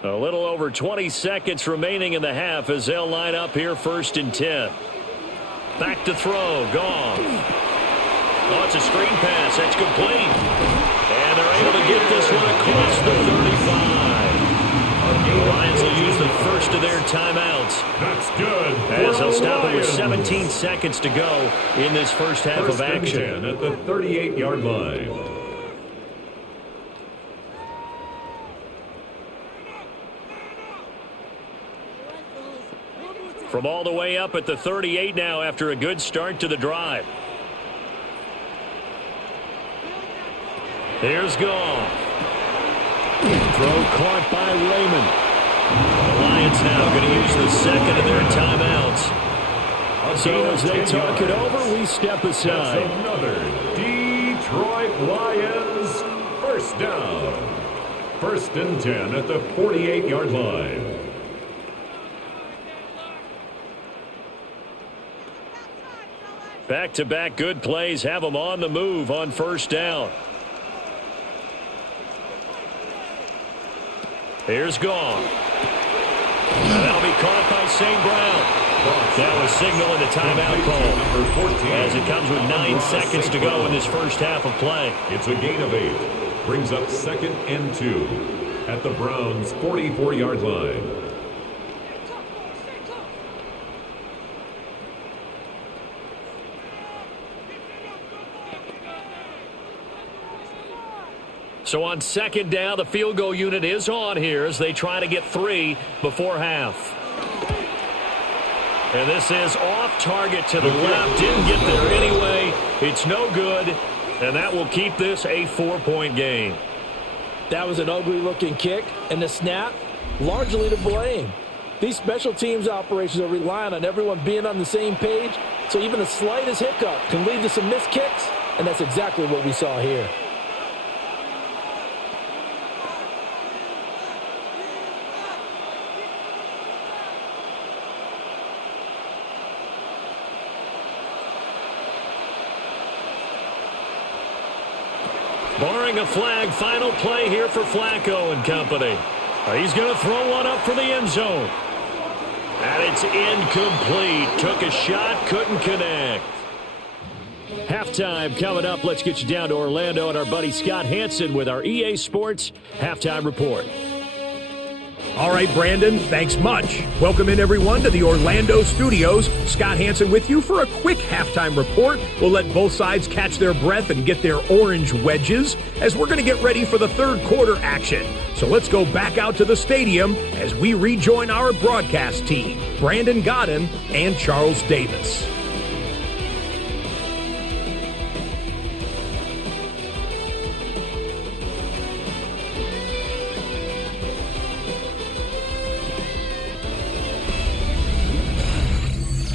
A little over 20 seconds remaining in the half as they'll line up here 1st and 10. Back to throw, Goff. Oh, it's a screen pass, that's complete. And they're able to get this one across the 35. The Lions will use the first of their timeouts. That's good. As they'll stop it with 17 seconds to go in this first half of action. 10 at the 38-yard line. From all the way up at the 38 now after a good start to the drive. Here's Goff. Throw caught by Raymond. The Lions now going to use the second of their timeouts. So as they talk it over, we step aside. That's another Detroit Lions first down. 1st and 10 at the 48-yard line. Back-to-back good plays have them on the move on 1st down. Here's Goff. That'll be caught by St. Brown. That was signaling a timeout call as it comes with 9 seconds to go in this first half of play. It's a gain of 8. Brings up 2nd and 2 at the Browns' 44-yard line. So on 2nd down, the field goal unit is on here as they try to get 3 before half. And this is off target to the left. Didn't get there anyway. It's no good. And that will keep this a 4-point game. That was an ugly-looking kick, and the snap, largely to blame. These special teams operations are relying on everyone being on the same page, so even the slightest hiccup can lead to some missed kicks, and that's exactly what we saw here. Barring a flag, final play here for Flacco and company. He's going to throw one up for the end zone. And it's incomplete. Took a shot, couldn't connect. Halftime coming up. Let's get you down to Orlando and our buddy Scott Hansen with our EA Sports Halftime Report. All right, Brandon, thanks much. Welcome in, everyone, to the Orlando studios. Scott Hansen with you for a quick halftime report. We'll let both sides catch their breath and get their orange wedges as we're going to get ready for the third quarter action. So let's go back out to the stadium as we rejoin our broadcast team, Brandon Godden and Charles Davis.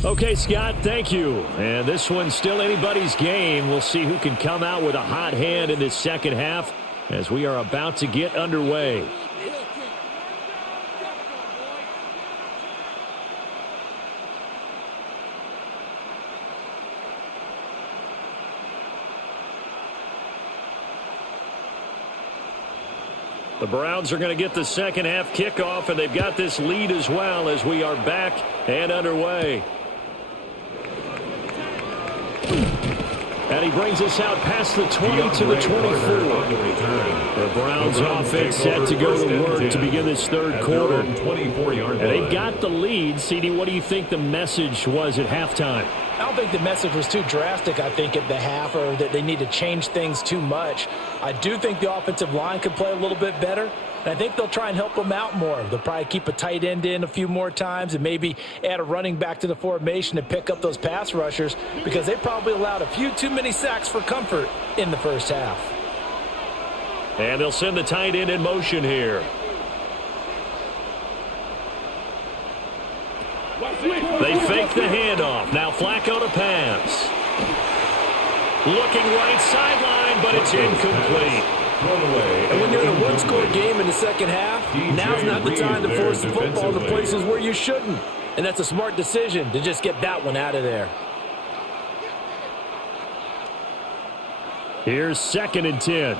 Okay, Scott, thank you. And this one's still anybody's game. We'll see who can come out with a hot hand in this second half as we are about to get underway. The Browns are going to get the second half kickoff, and they've got this lead as well as we are back and underway. And he brings us out past the 20 to the 24. The Browns offense set to go to work to begin this third quarter. And they've got the lead. CD, what do you think the message was at halftime? I don't think the message was too drastic, I think, at the half, or that they need to change things too much. I do think the offensive line could play a little bit better, and I think they'll try and help them out more. They'll probably keep a tight end in a few more times and maybe add a running back to the formation to pick up those pass rushers, because they probably allowed a few too many sacks for comfort in the first half. And they'll send the tight end in motion here. They fake the handoff. Now Flacco to pass. Looking right sideline, but it's incomplete. And when you're in a one-score game in the second half, now's not the time to force the football to places where you shouldn't. And that's a smart decision to just get that one out of there. Here's 2nd and 10.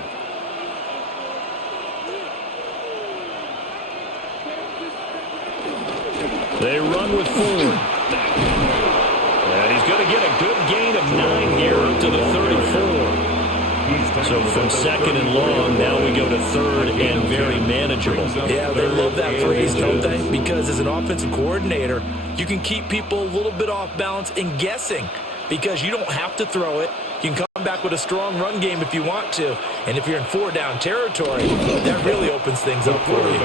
They run with Ford. And he's going to get a good gain of 9 here up to the 34. So from 2nd and long, now we go to 3rd and very manageable. Yeah, they love that phrase, don't they? Because as an offensive coordinator, you can keep people a little bit off balance and guessing, because you don't have to throw it. You can come back with a strong run game if you want to. And if you're in 4-down territory, that really opens things up for you.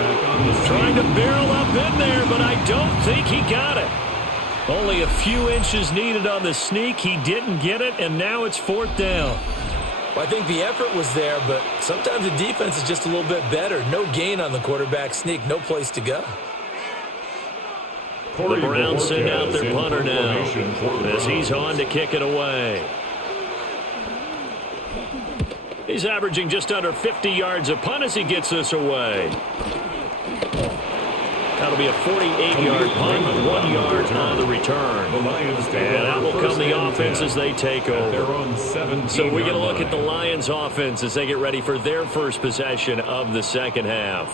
Trying to barrel up in there, but I don't think he got it. Only a few inches needed on the sneak. He didn't get it, and now it's 4th down. Well, I think the effort was there, but sometimes the defense is just a little bit better. No gain on the quarterback sneak, no place to go. The Browns send out their punter now as he's on to kick it away. He's averaging just under 50 yards a punt as he gets this away. That'll be a 48-yard punt, 1 yard on the return. And out will come the offense as they take over. So we're going to look at the Lions offense as they get ready for their first possession of the second half.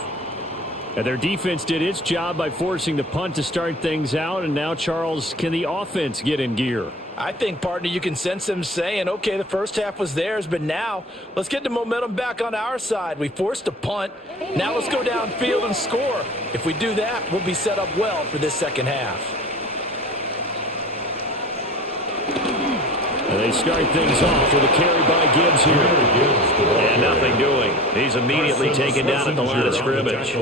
And their defense did its job by forcing the punt to start things out. And now, Charles, can the offense get in gear? I think, partner, you can sense them saying, okay, the first half was theirs, but now let's get the momentum back on our side. We forced a punt. Now let's go downfield and score. If we do that, we'll be set up well for this second half. And they start things off with a carry by Gibbs here. And nothing doing. He's immediately taken down at the line of scrimmage.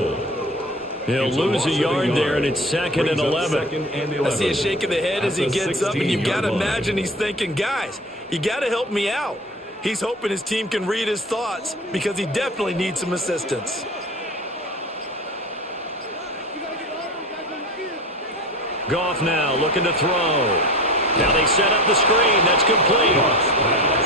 He'll lose a yard there, and it's 2nd and 11. I see a shake of the head as he gets up, and you've got to imagine he's thinking, guys, you got to help me out. He's hoping his team can read his thoughts because he definitely needs some assistance. Goff now looking to throw. Now they set up the screen. That's complete.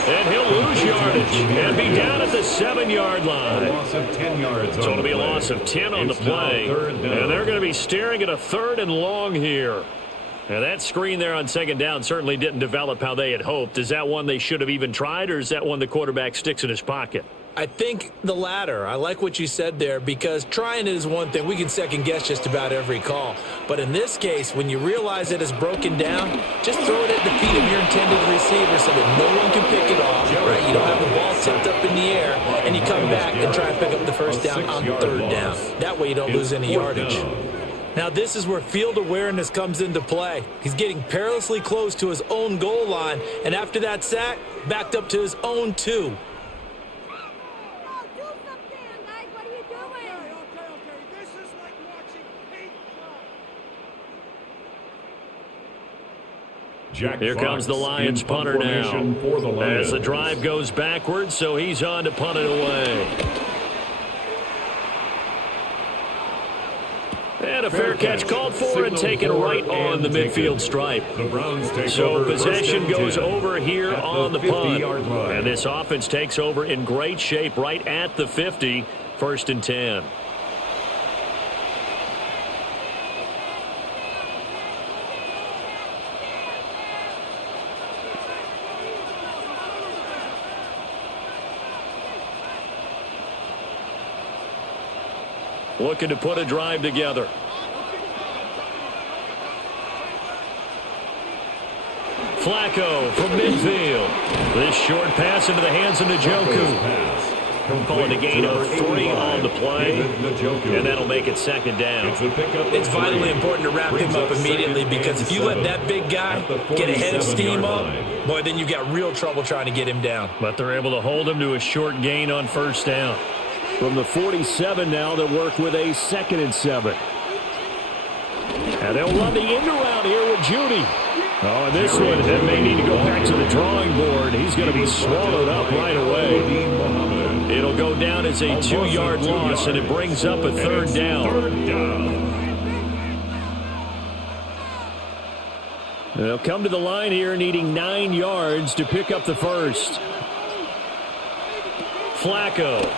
And he'll lose yardage and be down at the 7-yard line. A loss of 10 yards. So it'll be a loss of 10 on the play. And they're going to be staring at a 3rd and long here. Now that screen there on 2nd down certainly didn't develop how they had hoped. Is that one they should have even tried, or is that one the quarterback sticks in his pocket? I think the latter. I like what you said there, because trying it is one thing. We can second guess just about every call. But in this case, when you realize it is broken down, just throw it at the feet of your intended receiver so that no one can pick it off, right? You don't have the ball tipped up in the air, and you come back and try and pick up the first down on 3rd down. That way you don't lose any yardage. Now this is where field awareness comes into play. He's getting perilously close to his own goal line, and after that sack, backed up to his own 2. Here comes the Lions punter now as the drive goes backwards, so he's on to punt it away. And a fair catch called for and taken right on the midfield stripe. So possession goes over here on the punt. And this offense takes over in great shape right at the 50, 1st and 10. Looking to put a drive together. Flacco from midfield. This short pass into the hands of Njoku. Calling a gain of 3 on the play, and that'll make it 2nd down. It's vitally important to wrap him up immediately, because if you let that big guy get a head of steam up, boy, then you've got real trouble trying to get him down. But they're able to hold him to a short gain on 1st down. From the 47 now, they'll work with a 2nd and 7. And they'll run the end around here with Judy. Oh, and this one, that may need to go back to the drawing board. He's going to be swallowed up right away. It'll go down as a 2-yard loss, and it brings up a 3rd down. They'll come to the line here needing 9 yards to pick up the first. Flacco.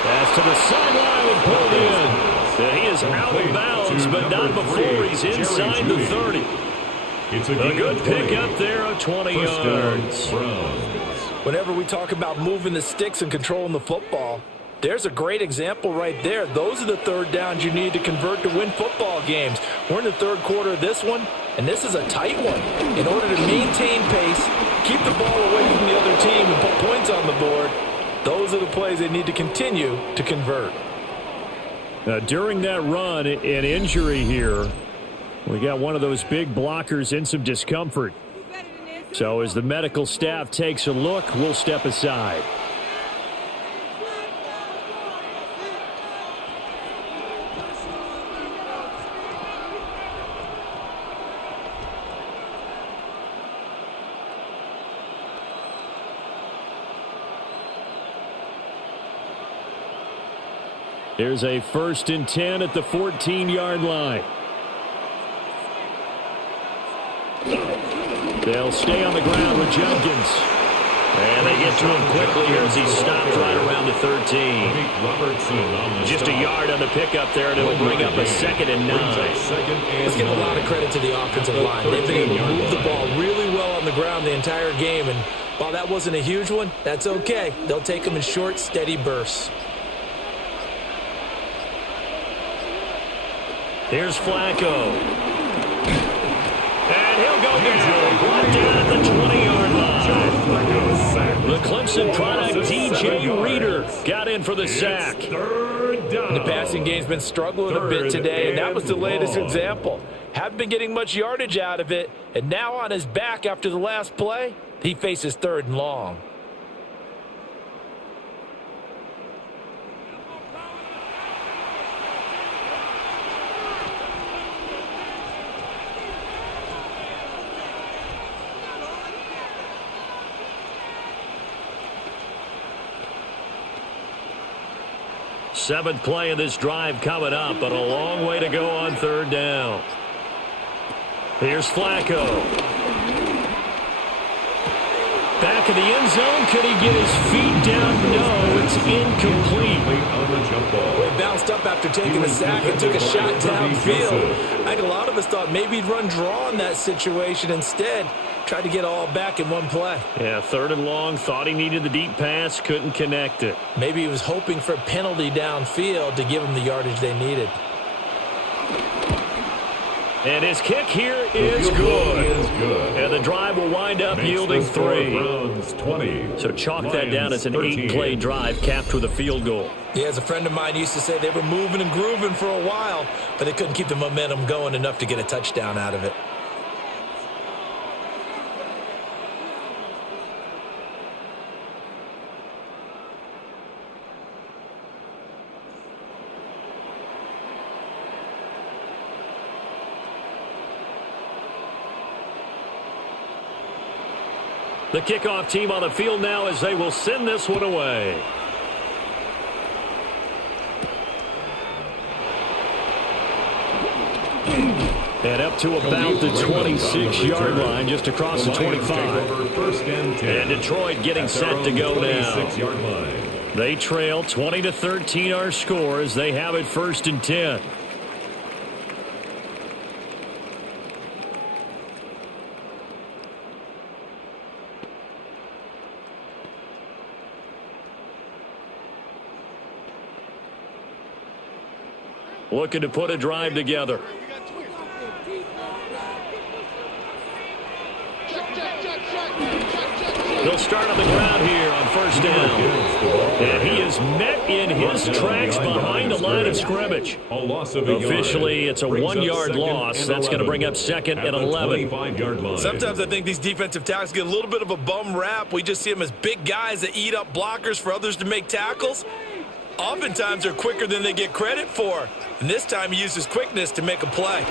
Pass to the sideline and pulled in. And he is out of bounds, but not before he's inside the 30. It's a good pickup there of 20 yards. Whenever we talk about moving the sticks and controlling the football, there's a great example right there. Those are the 3rd downs you need to convert to win football games. We're in the 3rd quarter of this one, and this is a tight one. In order to maintain pace, keep the ball away from the other team, and put points on the board, those are the plays they need to continue to convert. During that run, an injury here, we got one of those big blockers in some discomfort. So as the medical staff takes a look, we'll step aside. There's a 1st and 10 at the 14-yard line. They'll stay on the ground with Jenkins. And they get to him quickly here as he stopped right around the 13. Just a yard on the pickup there, and it'll bring up a 2nd and 9. Let's give a lot of credit to the offensive line. They've been able to move the ball really well on the ground the entire game. And while that wasn't a huge one, that's okay. They'll take them in short, steady bursts. Here's Flacco. And he'll go down. Brought down at the 20-yard line. The Clemson product, DJ Reader, got in for the sack. And the passing game's been struggling a bit today, and that was the latest example. Haven't been getting much yardage out of it, and now on his back after the last play, he faces 3rd and long. 7th play of this drive coming up, but a long way to go on 3rd down. Here's Flacco. Back in the end zone. Could he get his feet down? No, it's incomplete. Well, he bounced up after taking a sack and took a shot downfield. I think a lot of us thought maybe he'd run draw in that situation. Instead, tried to get all back in one play. Yeah, 3rd and long. Thought he needed the deep pass. Couldn't connect it. Maybe he was hoping for a penalty downfield to give him the yardage they needed. And his kick here is good. And the drive will wind up yielding 3. So chalk that down as an 8-play drive capped with a field goal. Yeah, as a friend of mine used to say, they were moving and grooving for a while, but they couldn't keep the momentum going enough to get a touchdown out of it. The kickoff team on the field now as they will send this one away. And up to about the 26-yard line, just across the 25. And Detroit getting set to go now. They trail 20-13 our score as they have it 1st and 10. Looking to put a drive together. He'll start on the ground here on 1st down. And he is met in his tracks behind the line of scrimmage. Officially, it's a 1-yard loss. That's going to bring up 2nd and 11. Sometimes I think these defensive tackles get a little bit of a bum rap. We just see them as big guys that eat up blockers for others to make tackles. Oftentimes they're quicker than they get credit for. And this time he uses quickness to make a play. And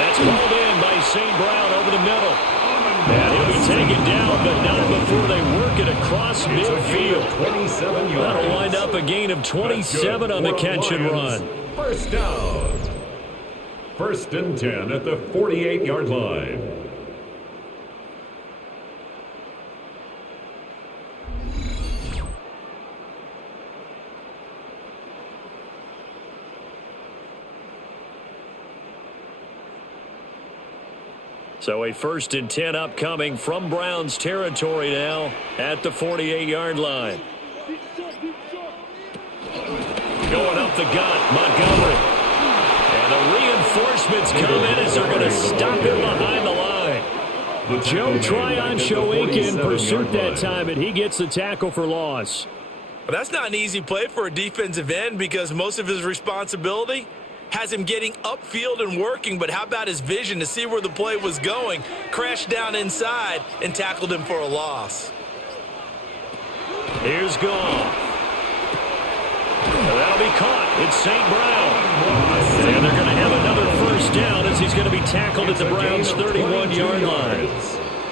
that's called in by St. Brown over the middle. And he'll be taken down, but not before they work it across midfield. That'll wind up a gain of 27 on the catch and run. 1st down. 1st and 10 at the 48-yard line. So a 1st and 10 upcoming from Browns territory now at the 48-yard line. Going up the gut, Montgomery. And the reinforcements come in as they're going to stop him behind the line. Joe Tryon-Shoyinka in pursuit that time, and he gets the tackle for loss. But that's not an easy play for a defensive end because most of his responsibility has him getting upfield and working, but how about his vision to see where the play was going, crashed down inside, and tackled him for a loss. Here's Goff. That'll be caught. It's St. Brown. And they're going to have another 1st down as he's going to be tackled at the Browns' 31-yard line.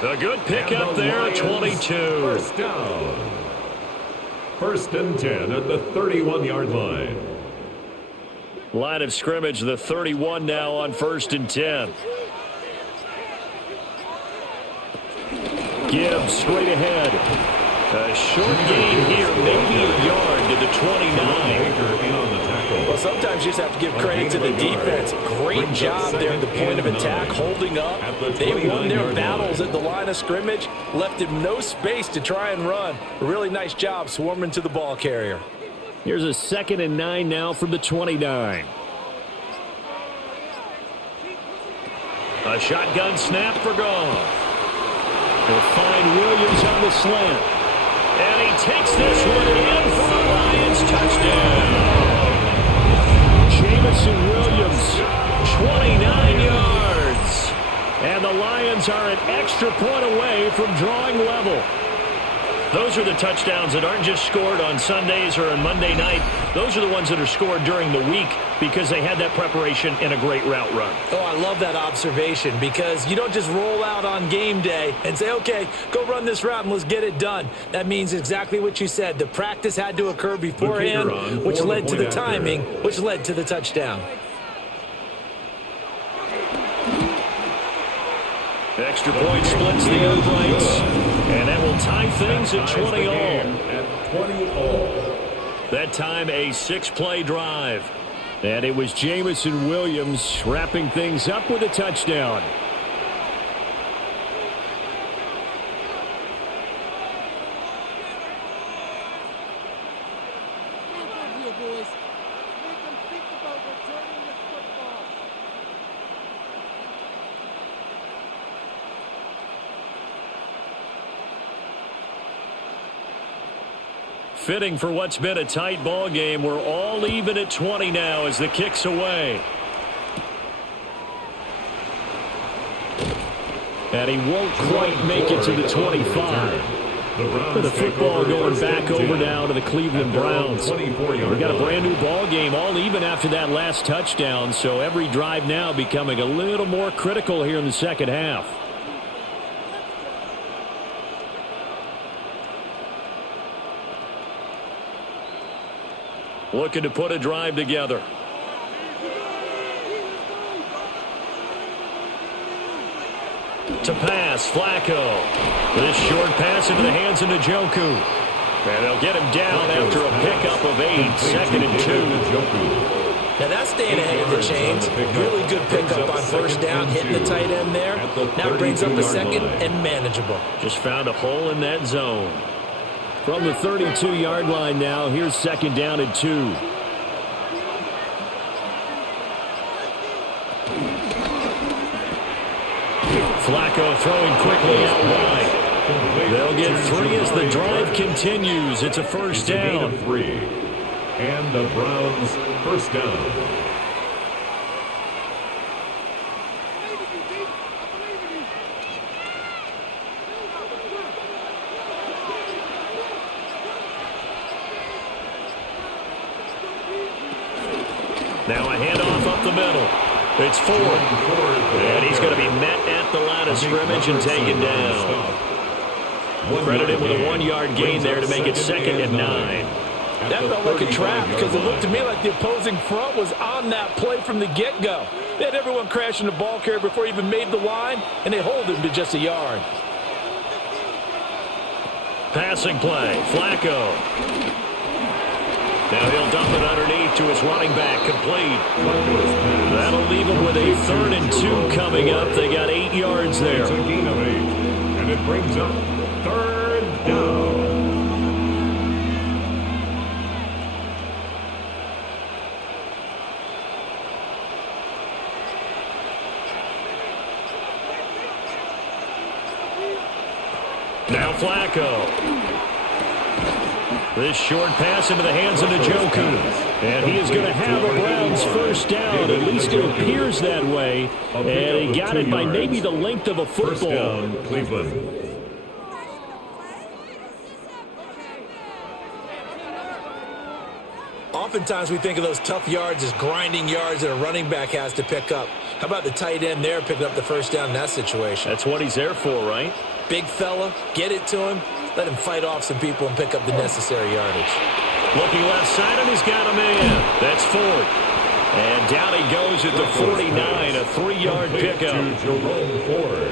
A good pickup there, 22. 1st down. 1st and 10 at the 31-yard line. Line of scrimmage, the 31 now on 1st and 10. Gibbs straight ahead. A short gain here, maybe a yard to the 29. Well, sometimes you just have to give credit to the defense. Great job there at the point of attack, holding up. They won their battles at the line of scrimmage, left him no space to try and run. A really nice job swarming to the ball carrier. Here's a 2nd and 9 now from the 29. A shotgun snap for Goff. They'll find Williams on the slant. And he takes this one in for the Lions. Touchdown. Jamison Williams, 29 yards. And the Lions are an extra point away from drawing level. Those are the touchdowns that aren't just scored on Sundays or on Monday night. Those are the ones that are scored during the week. because they had that preparation and a great route run. Oh, I love that observation because you don't just roll out on game day and say, okay, go run this route and let's get it done. That means exactly what you said. The practice had to occur beforehand, which led to the timing, which led to the touchdown. Extra point splits the uprights, and that will tie things at 20 all. At 20 all. That time a 6-play drive. And it was Jamison Williams wrapping things up with a touchdown. Fitting for what's been a tight ball game. We're all even at 20 now as the kick's away. And he won't quite make it to the 25. With the football going back over now to the Cleveland Browns. We got a brand new ball game, all even after that last touchdown. So every drive now becoming a little more critical here in the second half. Looking to put a drive together. To pass, Flacco. This short pass into the hands of Njoku. And they'll get him down after a pickup of 8, 2nd and 2. Now that's staying ahead of the chains. Really good pickup on first down, hitting the tight end there. Now brings up a second and manageable. Just found a hole in that zone. From the 32-yard line now, here's 2nd down and 2. Flacco throwing quickly out wide. They'll get 3 as the drive continues. It's a first down. 3. And the Browns first down. Now a handoff up the middle. It's Ford. And he's going to be met at the line of scrimmage and taken down. Credit him with a 1-yard gain there to make it 2nd and 9. That felt like a trap because it looked to me like the opposing front was on that play from the get-go. They had everyone crashing the ball carrier before he even made the line, and they hold him to just a yard. Passing play, Flacco. Now he'll dump it underneath to his running back, complete. That'll leave him with a 3rd and 2 coming up. They got 8 yards there. It's a gain of 8, and it brings up 3rd down. Now Flacco. This short pass into the hands of Njoku. And he is going to have a Browns first down. At least it appears that way. And he got it by maybe the length of a football. First down, Cleveland. Oftentimes we think of those tough yards as grinding yards that a running back has to pick up. How about the tight end there picking up the first down in that situation? That's what he's there for, right? Big fella, get it to him. Let him fight off some people and pick up the necessary yardage. Looking left side, and he's got him in. That's Ford. And down he goes at the 49, a 3-yard pickup.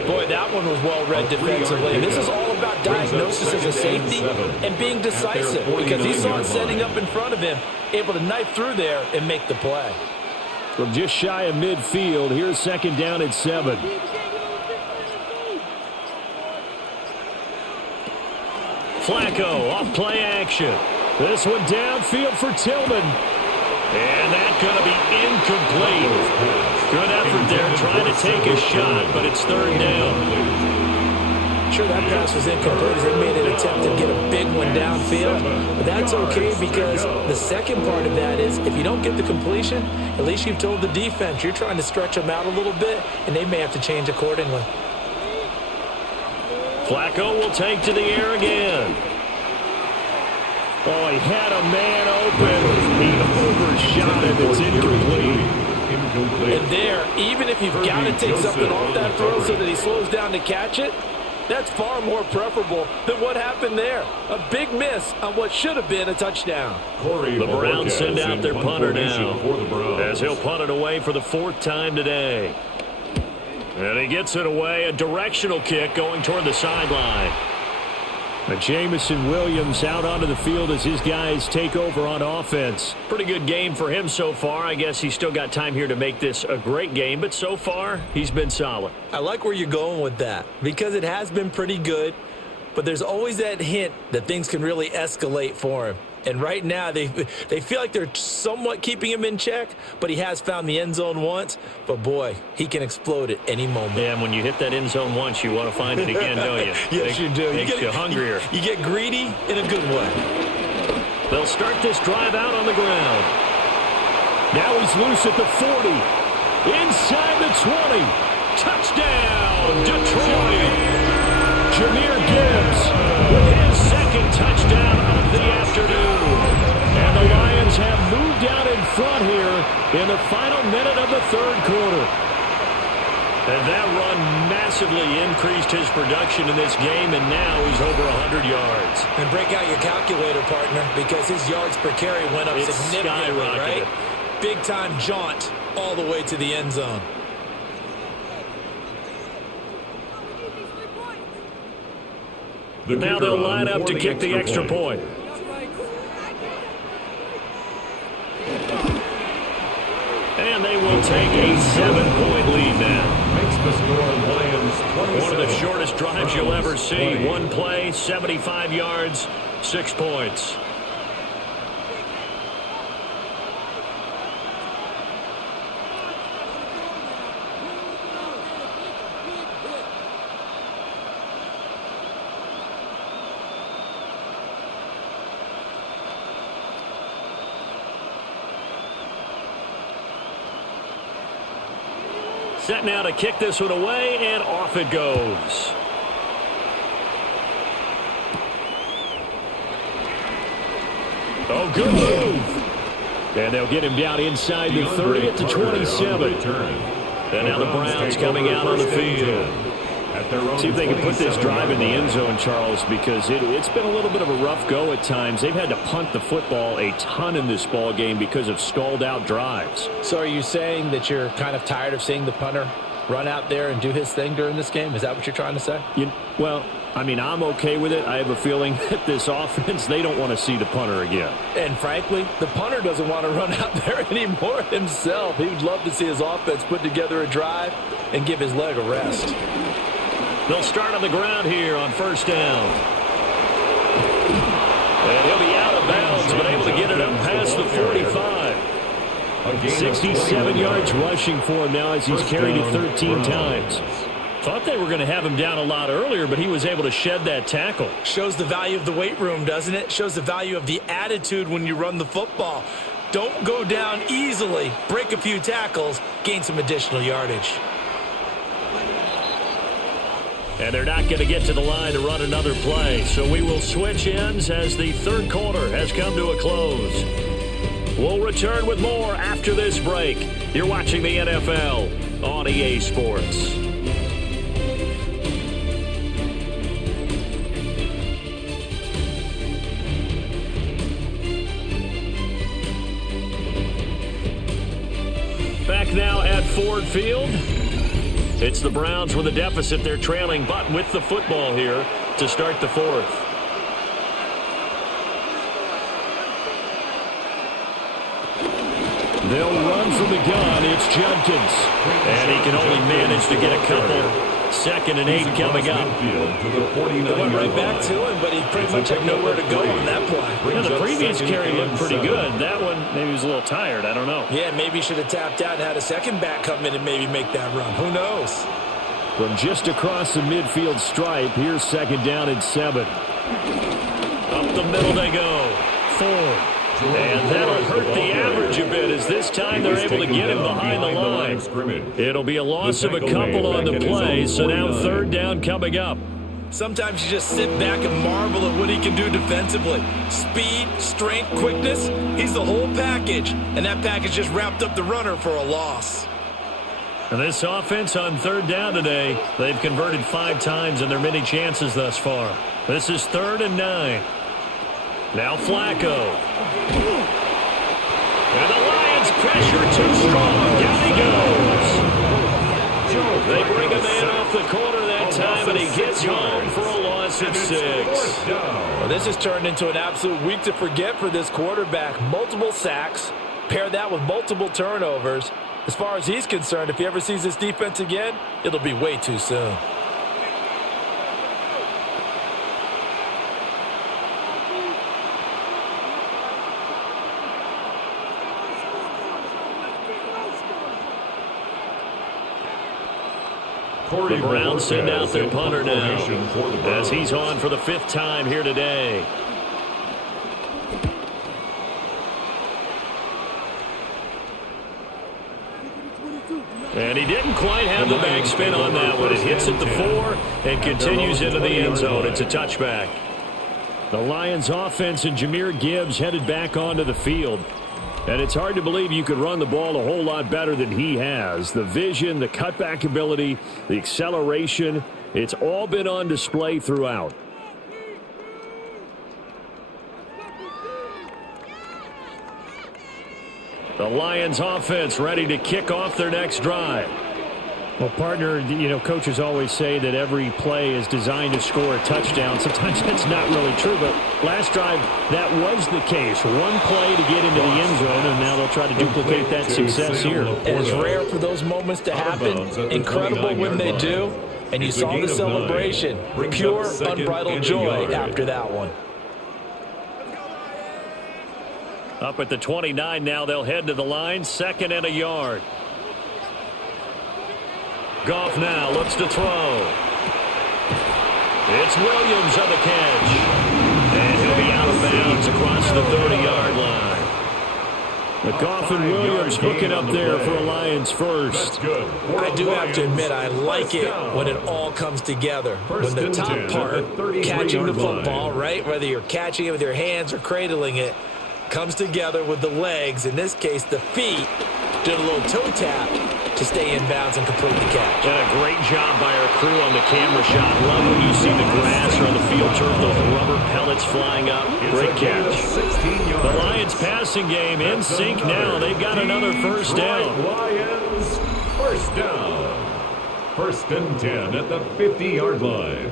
Boy, that one was well read defensively. This is all about diagnosis as a safety and being decisive because he saw it setting up in front of him, able to knife through there and make the play. From just shy of midfield, here's 2nd down at 7. Flacco off play action. This one downfield for Tillman. And that's going to be incomplete. Good effort there trying to take a shot, but it's 3rd down. Sure, that pass was incomplete as they made an attempt to get a big one downfield. But that's okay because the second part of that is if you don't get the completion, at least you've told the defense you're trying to stretch them out a little bit, and they may have to change accordingly. Flacco will take to the air again. Oh, he had a man open. He overshot it. It's incomplete. And there, even if you've got to take something off that throw so that he slows down to catch it, that's far more preferable than what happened there. A big miss on what should have been a touchdown. The Browns send out their punter now, as he'll punt it away for the 4th time today. And he gets it away, a directional kick going toward the sideline. Jamison Williams out onto the field as his guys take over on offense. Pretty good game for him so far. I guess he's still got time here to make this a great game, but so far he's been solid. I like where you're going with that because it has been pretty good, but there's always that hint that things can really escalate for him. And right now, they feel like they're somewhat keeping him in check, but he has found the end zone once. But, boy, he can explode at any moment. Yeah, and when you hit that end zone once, you want to find it again, don't you? Yes, you do. Makes you hungrier. You get greedy in a good way. They'll start this drive out on the ground. Now he's loose at the 40. Inside the 20. Touchdown, Detroit. Jahmyr Gibbs with his 2nd touchdown of the afternoon. And the Lions have moved out in front here in the final minute of the 3rd quarter. And that run massively increased his production in this game, and now he's over 100 yards. And break out your calculator, partner, because his yards per carry went up significantly, right? Big-time jaunt all the way to the end zone. Now they'll line up to kick the extra point. And they will take a 7-point lead now. Makes the score Lions 27. One of the shortest drives you'll ever see. 1 play, 75 yards, 6 points. Set now to kick this one away, and off it goes. Oh, good move. And they'll get him down inside the 30 at the 27. And now the Browns coming out on the field. See if they can put this drive in the end zone, Charles, because it's been a little bit of a rough go at times. They've had to punt the football a ton in this ball game because of stalled-out drives. So are you saying that you're kind of tired of seeing the punter run out there and do his thing during this game? Is that what you're trying to say? Well, I mean, I'm okay with it. I have a feeling that this offense, they don't want to see the punter again. And frankly, the punter doesn't want to run out there anymore himself. He would love to see his offense put together a drive and give his leg a rest. They'll start on the ground here on 1st down. And he'll be out of bounds, but able to get it up past the 45. 67 yards rushing for him now as he's carried it 13 times. Thought they were going to have him down a lot earlier, but he was able to shed that tackle. Shows the value of the weight room, doesn't it? Shows the value of the attitude when you run the football. Don't go down easily. Break a few tackles. Gain some additional yardage. And they're not going to get to the line to run another play. So we will switch ends as the 3rd quarter has come to a close. We'll return with more after this break. You're watching the NFL on EA Sports. Back now at Ford Field. It's the Browns with a deficit. They're trailing, but with the football here to start the 4th. They'll run from the gun. It's Judkins. And he can only manage to get a couple. 2nd and 8 coming up. They went right back to him, but he pretty much had nowhere to go on that play. Yeah, the previous carry looked pretty good. That one, maybe he was a little tired. I don't know. Yeah, maybe he should have tapped out and had a second back come in and maybe make that run. Who knows? From just across the midfield stripe, here's 2nd down and 7. Up the middle they go. Ford. And that'll hurt the average a bit as this time they're able to get him behind the line. It'll be a loss of a couple on the play, so now 3rd down coming up. Sometimes you just sit back and marvel at what he can do defensively. Speed, strength, quickness, he's the whole package. And that package just wrapped up the runner for a loss. And this offense on third down today, they've converted 5 times in their many chances thus far. This is 3rd and 9. Now Flacco. And the Lions pressure too strong. Down he goes. They bring a man off the corner that time, and he gets home for a loss of 6. Well, this has turned into an absolute week to forget for this quarterback. Multiple sacks, pair that with multiple turnovers. As far as he's concerned, if he ever sees this defense again, it'll be way too soon. The Browns send out their punter now as he's on for the 5th time here today. And he didn't quite have the backspin on that one. It hits at the 4 and continues into the end zone. It's a touchback. The Lions offense and Jahmyr Gibbs headed back onto the field. And it's hard to believe you could run the ball a whole lot better than he has. The vision, the cutback ability, the acceleration, it's all been on display throughout. The Lions offense ready to kick off their next drive. Well, partner, you know, coaches always say that every play is designed to score a touchdown. Sometimes that's not really true, but last drive, that was the case. One play to get into the end zone, and now they'll try to duplicate that success here. It's rare for those moments to happen. Incredible when they do. And you saw the celebration. Pure, unbridled joy after that one. Up at the 29 now, they'll head to the line. 2nd and a yard. Goff now looks to throw. It's Williams on the catch. And he'll be out of bounds across the 30-yard line. The Goff and Williams hooking up there for a Lions first. I do have to admit, I like it when it all comes together. When the top part, catching the football, right? Whether you're catching it with your hands or cradling it, comes together with the legs, in this case the feet, did a little toe tap to stay in bounds and complete the catch. And a great job by our crew on the camera shot. Love when you see the grass or on the field turf, those rubber pellets flying up. Great catch. The Lions passing game in sync now. They've got another first down. Lions, first down. 1st and 10 at the 50-yard line.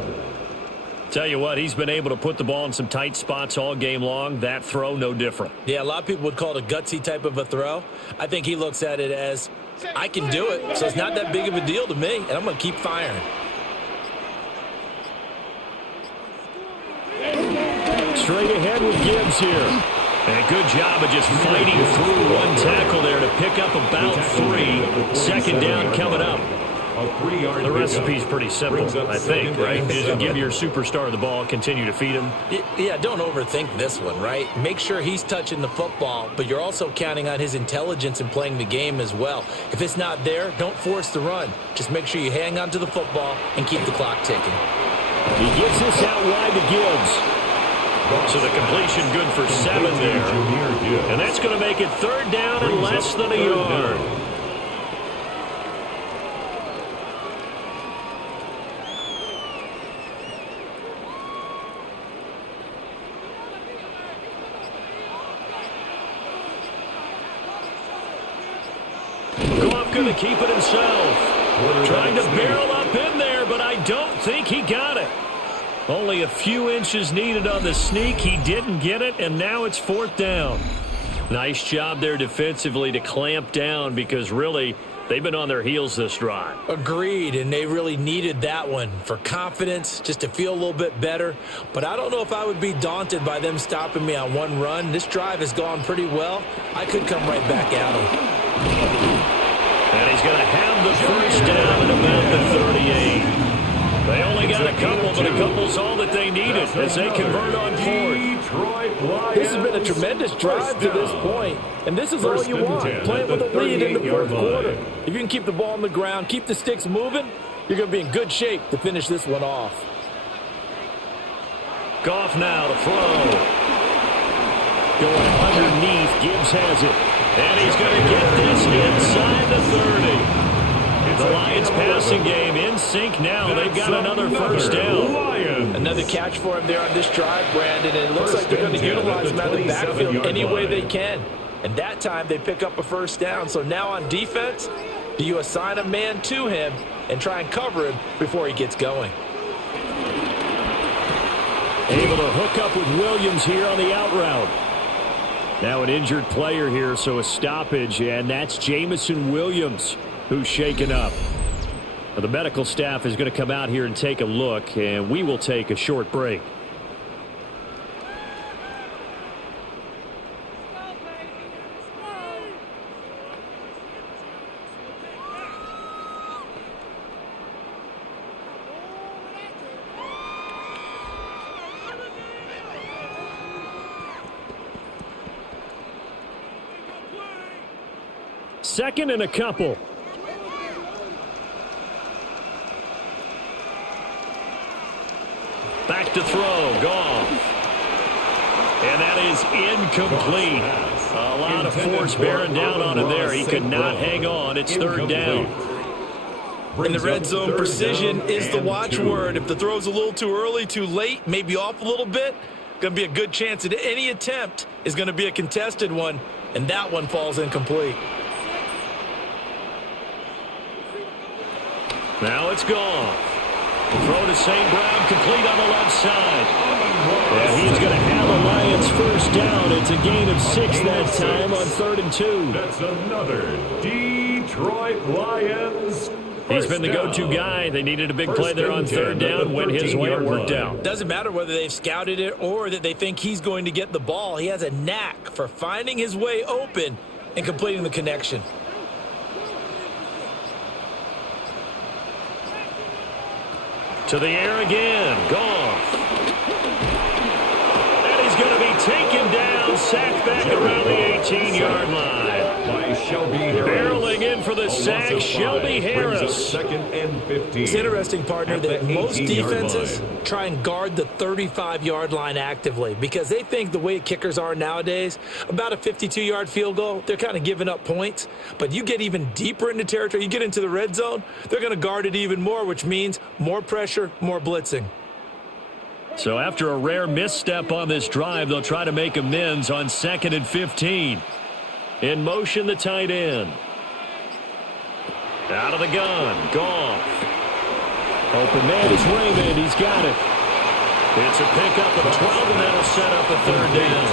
Tell you what, he's been able to put the ball in some tight spots all game long. That throw, no different. Yeah, a lot of people would call it a gutsy type of a throw. I think he looks at it as, I can do it, so it's not that big of a deal to me, and I'm going to keep firing. Straight ahead with Gibbs here. And a good job of just fighting through one tackle there to pick up about 3. 2nd down coming up. The recipe's pretty simple, I think, right? Just give your superstar the ball, continue to feed him. Yeah, don't overthink this one, right? Make sure he's touching the football, but you're also counting on his intelligence in playing the game as well. If it's not there, don't force the run. Just make sure you hang on to the football and keep the clock ticking. He gets this out wide to Gibbs. So the completion good for 7 there. And that's going to make it 3rd down and less than a yard. Going to keep it himself. Trying to barrel up in there, but I don't think he got it. Only a few inches needed on the sneak. He didn't get it, and now it's 4th down. Nice job there defensively to clamp down because really they've been on their heels this drive. Agreed, and they really needed that one for confidence, just to feel a little bit better. But I don't know if I would be daunted by them stopping me on one run. This drive has gone pretty well. I could come right back at them. And he's going to have the first down at about the 38. They only got a couple, but a couple's all that they needed as they convert on 4th. This has been a tremendous drive to this point, and this is all you want. Playing with a lead in the 4th quarter. If you can keep the ball on the ground, keep the sticks moving, you're going to be in good shape to finish this one off. Goff now to throw. Going underneath, Gibbs has it. And he's going to get this inside the 30. The Lions passing game in sync now. They've got another first down. Another catch for him there on this drive, Brandon. And it looks like they're going to utilize him out of the backfield any way they can. And that time they pick up a first down. So now on defense, do you assign a man to him and try and cover him before he gets going? Able to hook up with Williams here on the out route. Now an injured player here, so a stoppage, and that's Jamison Williams who's shaken up. Now, the medical staff is going to come out here and take a look, and we will take a short break. Second and a couple. Back to throw, Goff. And that is incomplete. A lot of force bearing down on him there. He could not hang on. It's third down. In the red zone, precision is the watchword. If the throw's a little too early, too late, maybe off a little bit, going to be a good chance that any attempt is going to be a contested one, and that one falls incomplete. Now it's gone. Throw to St. Brown, complete on the left side. And he's going to have a Lions first down. It's a gain of 6 that time on 3rd and 2. That's another Detroit Lions. He's been the go-to guy. They needed a big play there on 3rd down. Went his way, it worked out. Doesn't matter whether they've scouted it or that they think he's going to get the ball. He has a knack for finding his way open and completing the connection. To the air again. Goff. And he's going to be taken down. Sacked back around the 18-yard line. By Shelby Harris. Barreling in for the sack, Shelby Harris. Second and 15. It's interesting, partner, that most defenses try and guard the 35-yard line actively because they think the way kickers are nowadays, about a 52-yard field goal, they're kind of giving up points. But you get even deeper into territory, you get into the red zone, they're going to guard it even more, which means more pressure, more blitzing. So after a rare misstep on this drive, they'll try to make amends on 2nd and 15. In motion, the tight end. Out of the gun, Goff. Open man is Raymond. He's got it. It's a pickup of 12, and that'll set up a 3rd down.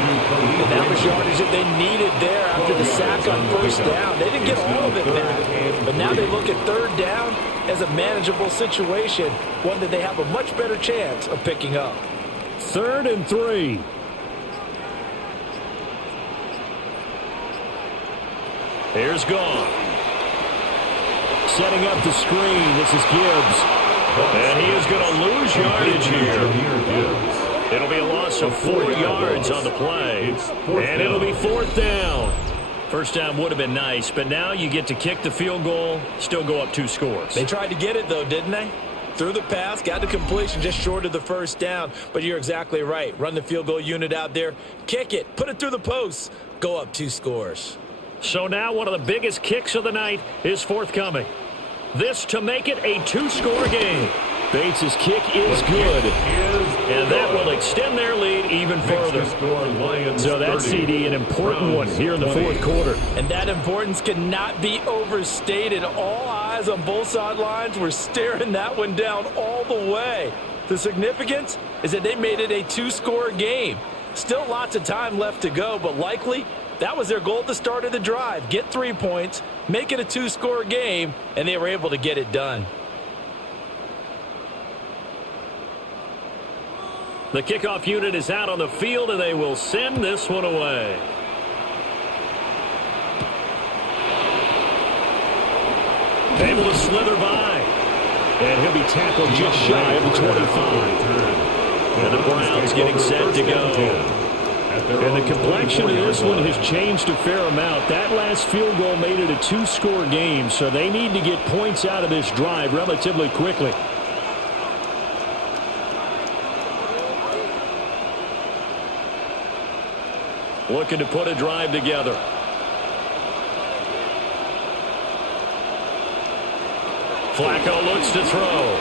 And that was yardage that they needed there after the sack on 1st down. They didn't get all of it back, but now they look at 3rd down as a manageable situation, one that they have a much better chance of picking up. 3rd and 3. Here's Goff. Setting up the screen. This is Gibbs. And he is going to lose yardage here. It'll be a loss of 4 yards on the play. And it'll be 4th down. First down would have been nice, but now you get to kick the field goal, still go up 2 scores. They tried to get it, though, didn't they? Threw the pass, got the completion just short of the 1st down. But you're exactly right. Run the field goal unit out there, kick it, put it through the posts, go up 2 scores. So now one of the biggest kicks of the night is forthcoming. This to make it a 2-score game. Bates' kick is good, and that will extend their lead even further. So that's, CD, an important one here in the 4th quarter. And that importance cannot be overstated. All eyes on both sidelines were staring that one down all the way. The significance is that they made it a 2-score game. Still lots of time left to go, but likely that was their goal at the start of the drive. Get 3 points, make it a 2-score game, and they were able to get it done. The kickoff unit is out on the field, and they will send this one away. Able to slither by. And he'll be tackled just shy of the 25. And the Browns getting set to go. And the complexion of this one has changed a fair amount. That last field goal made it a 2-score game, so they need to get points out of this drive relatively quickly. looking to put a drive together. Flacco looks to throw.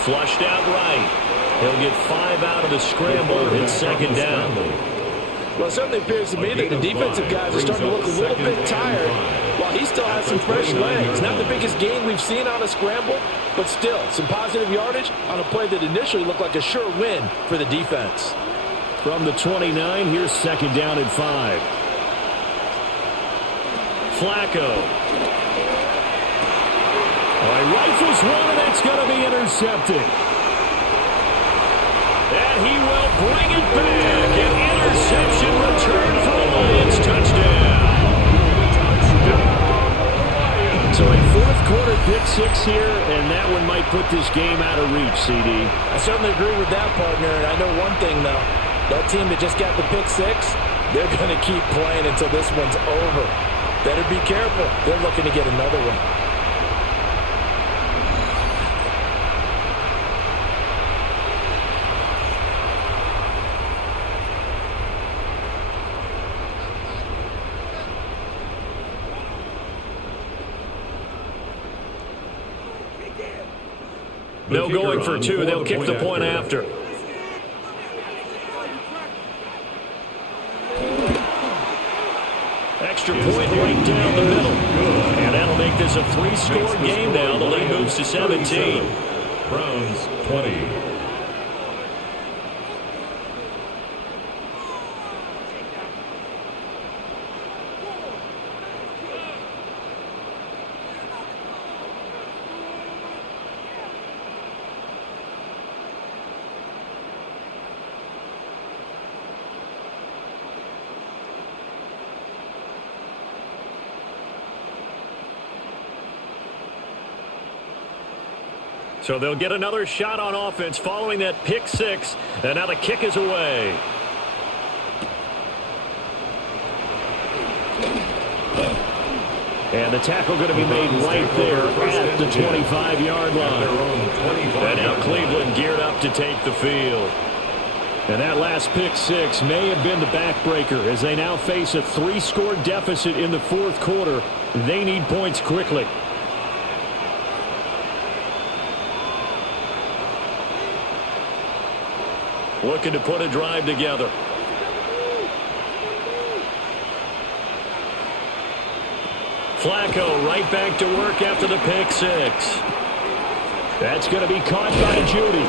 Flushed out right. He'll get 5 out of the scramble. It's second down. Well, it certainly appears to me that the defensive guys are starting to look a little bit tired while he still has some fresh legs. Not the biggest gain we've seen on a scramble, but still some positive yardage on a play that initially looked like a sure win for the defense. From the 29, here's second down and 5. Flacco. Rifles one, and it's going to be intercepted. And he will bring it back. An interception return for the Lions. Touchdown. So a fourth-quarter pick-6 here, and that one might put this game out of reach, CD. I certainly agree with that, partner. And I know one thing, though. That team that just got the pick-6, they're going to keep playing until this one's over. Better be careful. They're looking to get another one. No going for 2. They'll kick the point after. Extra point right down the middle. And that'll make this a 3-score game now. The lead moves to 17. Browns 20. So they'll get another shot on offense following that pick-6, and now the kick is away. And the tackle going to be made right there at the 25-yard line. And now Cleveland geared up to take the field. And that last pick-6 may have been the backbreaker as they now face a 3-score deficit in the fourth quarter. They need points quickly. Looking to put a drive together. Flacco right back to work after the pick-6. That's going to be caught by Judy.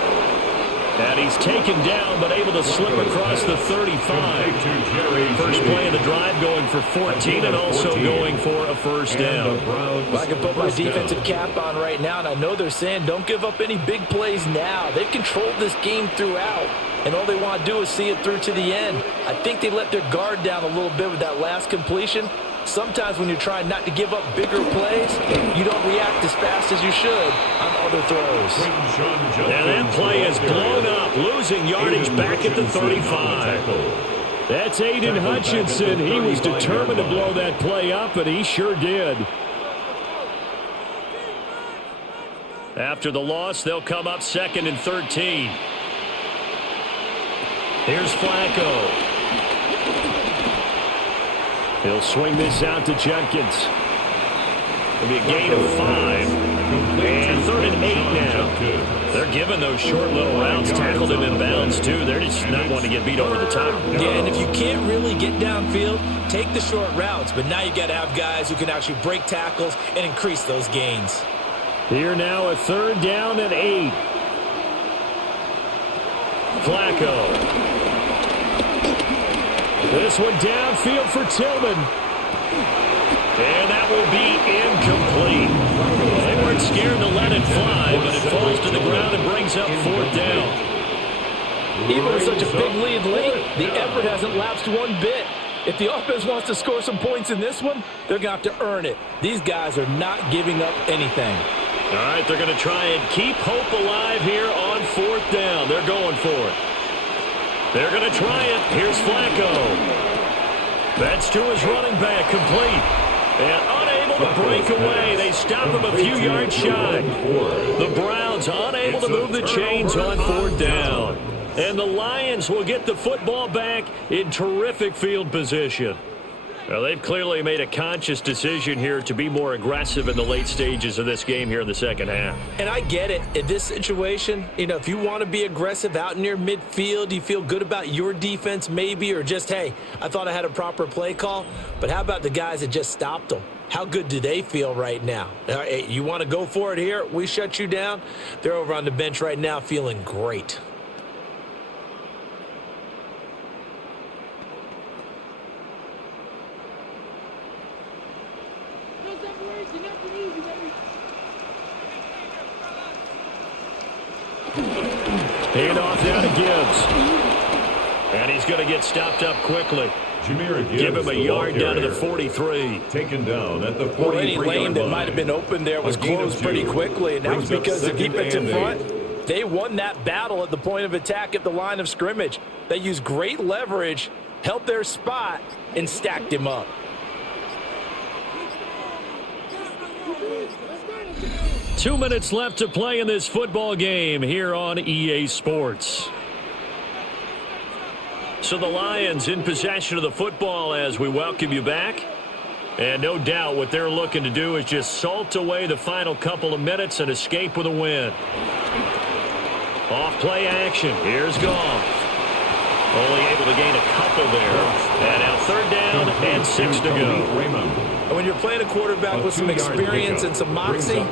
And he's taken down but able to slip across the 35. First play of the drive going for 14 and also going for a first down. Well, I can put my defensive cap on right now, and I know they're saying don't give up any big plays now. They've controlled this game throughout, and all they want to do is see it through to the end. I think they let their guard down a little bit with that last completion. Sometimes when you're trying not to give up bigger plays, you don't react as fast as you should on other throws. And that play is blown up, losing yardage back at the 35. That's Aiden Hutchinson. He was determined to blow that play up, and he sure did. After the loss, they'll come up 2nd and 13. Here's Flacco. He'll swing this out to Jenkins. It'll be a gain of 5. And 3rd and 8 now. They're giving those short little routes. Tackled him in bounds, too. They're just not wanting to get beat over the top. Yeah, and if you can't really get downfield, take the short routes. But now you got to have guys who can actually break tackles and increase those gains. Here now a 3rd down and 8. Flacco. This one downfield for Tillman. And that will be incomplete. They weren't scared to let it fly, but it falls to the ground and brings up 4th down. Even with such a big lead late, the effort hasn't lapsed one bit. If the offense wants to score some points in this one, they're going to have to earn it. These guys are not giving up anything. All right, they're going to try and keep hope alive here on 4th down. They're going for it. They're going to try it. Here's Flacco. That's to his running back, complete. And unable to break away. They stop him a few yards shy. The Browns unable to move the chains on 4th down. And the Lions will get the football back in terrific field position. Well, they've clearly made a conscious decision here to be more aggressive in the late stages of this game here in the second half. And I get it. In this situation, if you want to be aggressive out near midfield, you feel good about your defense maybe, or just, hey, I thought I had a proper play call. But how about the guys that just stopped them? How good do they feel right now? Hey, you want to go for it here? We shut you down. They're over on the bench right now feeling great. Hand off now to Gibbs. And he's going to get stopped up quickly. Give him a yard down to the 43. Taken down at the 43. Well, any lane that might have been open there was closed pretty quickly, and that was because the defensive front, they won that battle at the point of attack at the line of scrimmage. They used great leverage, held their spot, and stacked him up. Two minutes left to play in this football game here on EA Sports. So the Lions in possession of the football as we welcome you back. And no doubt what they're looking to do is just salt away the final couple of minutes and escape with a win. Off play action. Here's Goff. Only able to gain a couple there. And now third down and 6 to go. And when you're playing a quarterback with some experience and some moxie,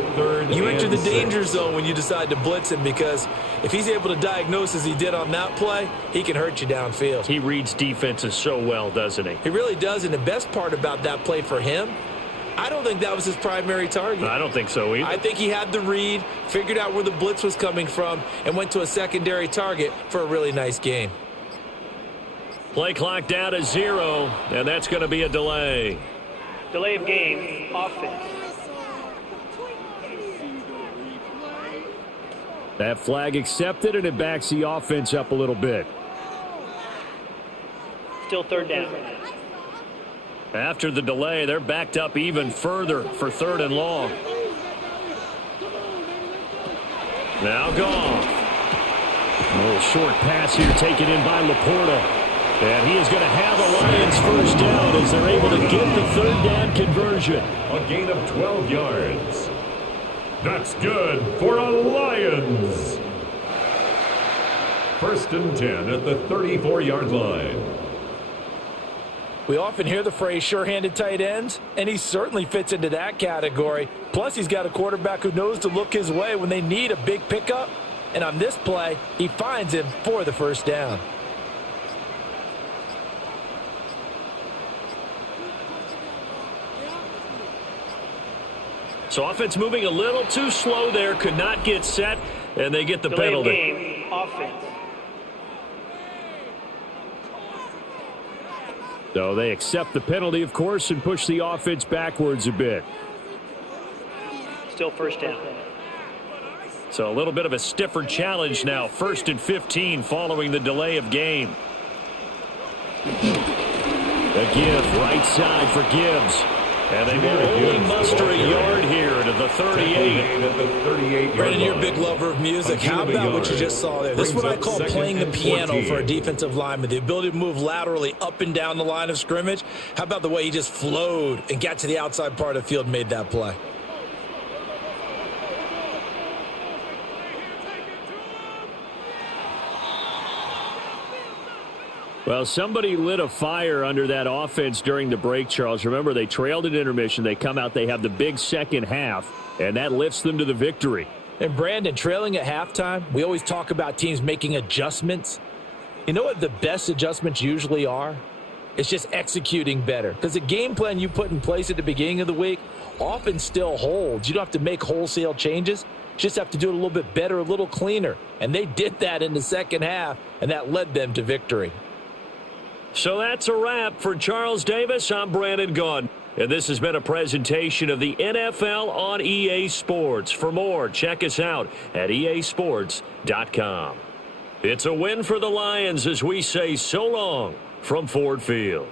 you enter the danger zone when you decide to blitz him, because if he's able to diagnose as he did on that play, he can hurt you downfield. He reads defenses so well, doesn't he? He really does, and the best part about that play for him, I don't think that was his primary target. I don't think so either. I think he had the read, figured out where the blitz was coming from, and went to a secondary target for a really nice gain. Play clock down to 0, and that's going to be a delay. Delay of game, offense. That flag accepted, and it backs the offense up a little bit. Still third down. After the delay, they're backed up even further for third and long. Now Goff. A little short pass here taken in by Laporta. And he is going to have a Lions first down as they're able to get the third down conversion. A gain of 12 yards. That's good for a Lions. First and 10 at the 34-yard line. We often hear the phrase sure-handed tight ends, and he certainly fits into that category. Plus, he's got a quarterback who knows to look his way when they need a big pickup. And on this play, he finds him for the first down. So offense moving a little too slow there, could not get set, and they get the penalty. Game, offense. So they accept the penalty, of course, and push the offense backwards a bit. Still first down. So a little bit of a stiffer challenge now. First and 15 following the delay of game. A give right side for Gibbs. And they will only muster a yard here to the 38. Brandon, you're a big lover of music. How about what you just saw there? This is what I call playing the piano for a defensive lineman. The ability to move laterally up and down the line of scrimmage. How about the way he just flowed and got to the outside part of the field and made that play? Well, somebody lit a fire under that offense during the break, Charles. Remember, they trailed at intermission. They come out, they have the big second half, and that lifts them to the victory. And, Brandon, trailing at halftime, we always talk about teams making adjustments. You know what the best adjustments usually are? It's just executing better. Because the game plan you put in place at the beginning of the week often still holds. You don't have to make wholesale changes. You just have to do it a little bit better, a little cleaner. And they did that in the second half, and that led them to victory. So that's a wrap for Charles Davis. I'm Brandon Gaudin, and this has been a presentation of the NFL on EA Sports. For more, check us out at easports.com. It's a win for the Lions as we say so long from Ford Field.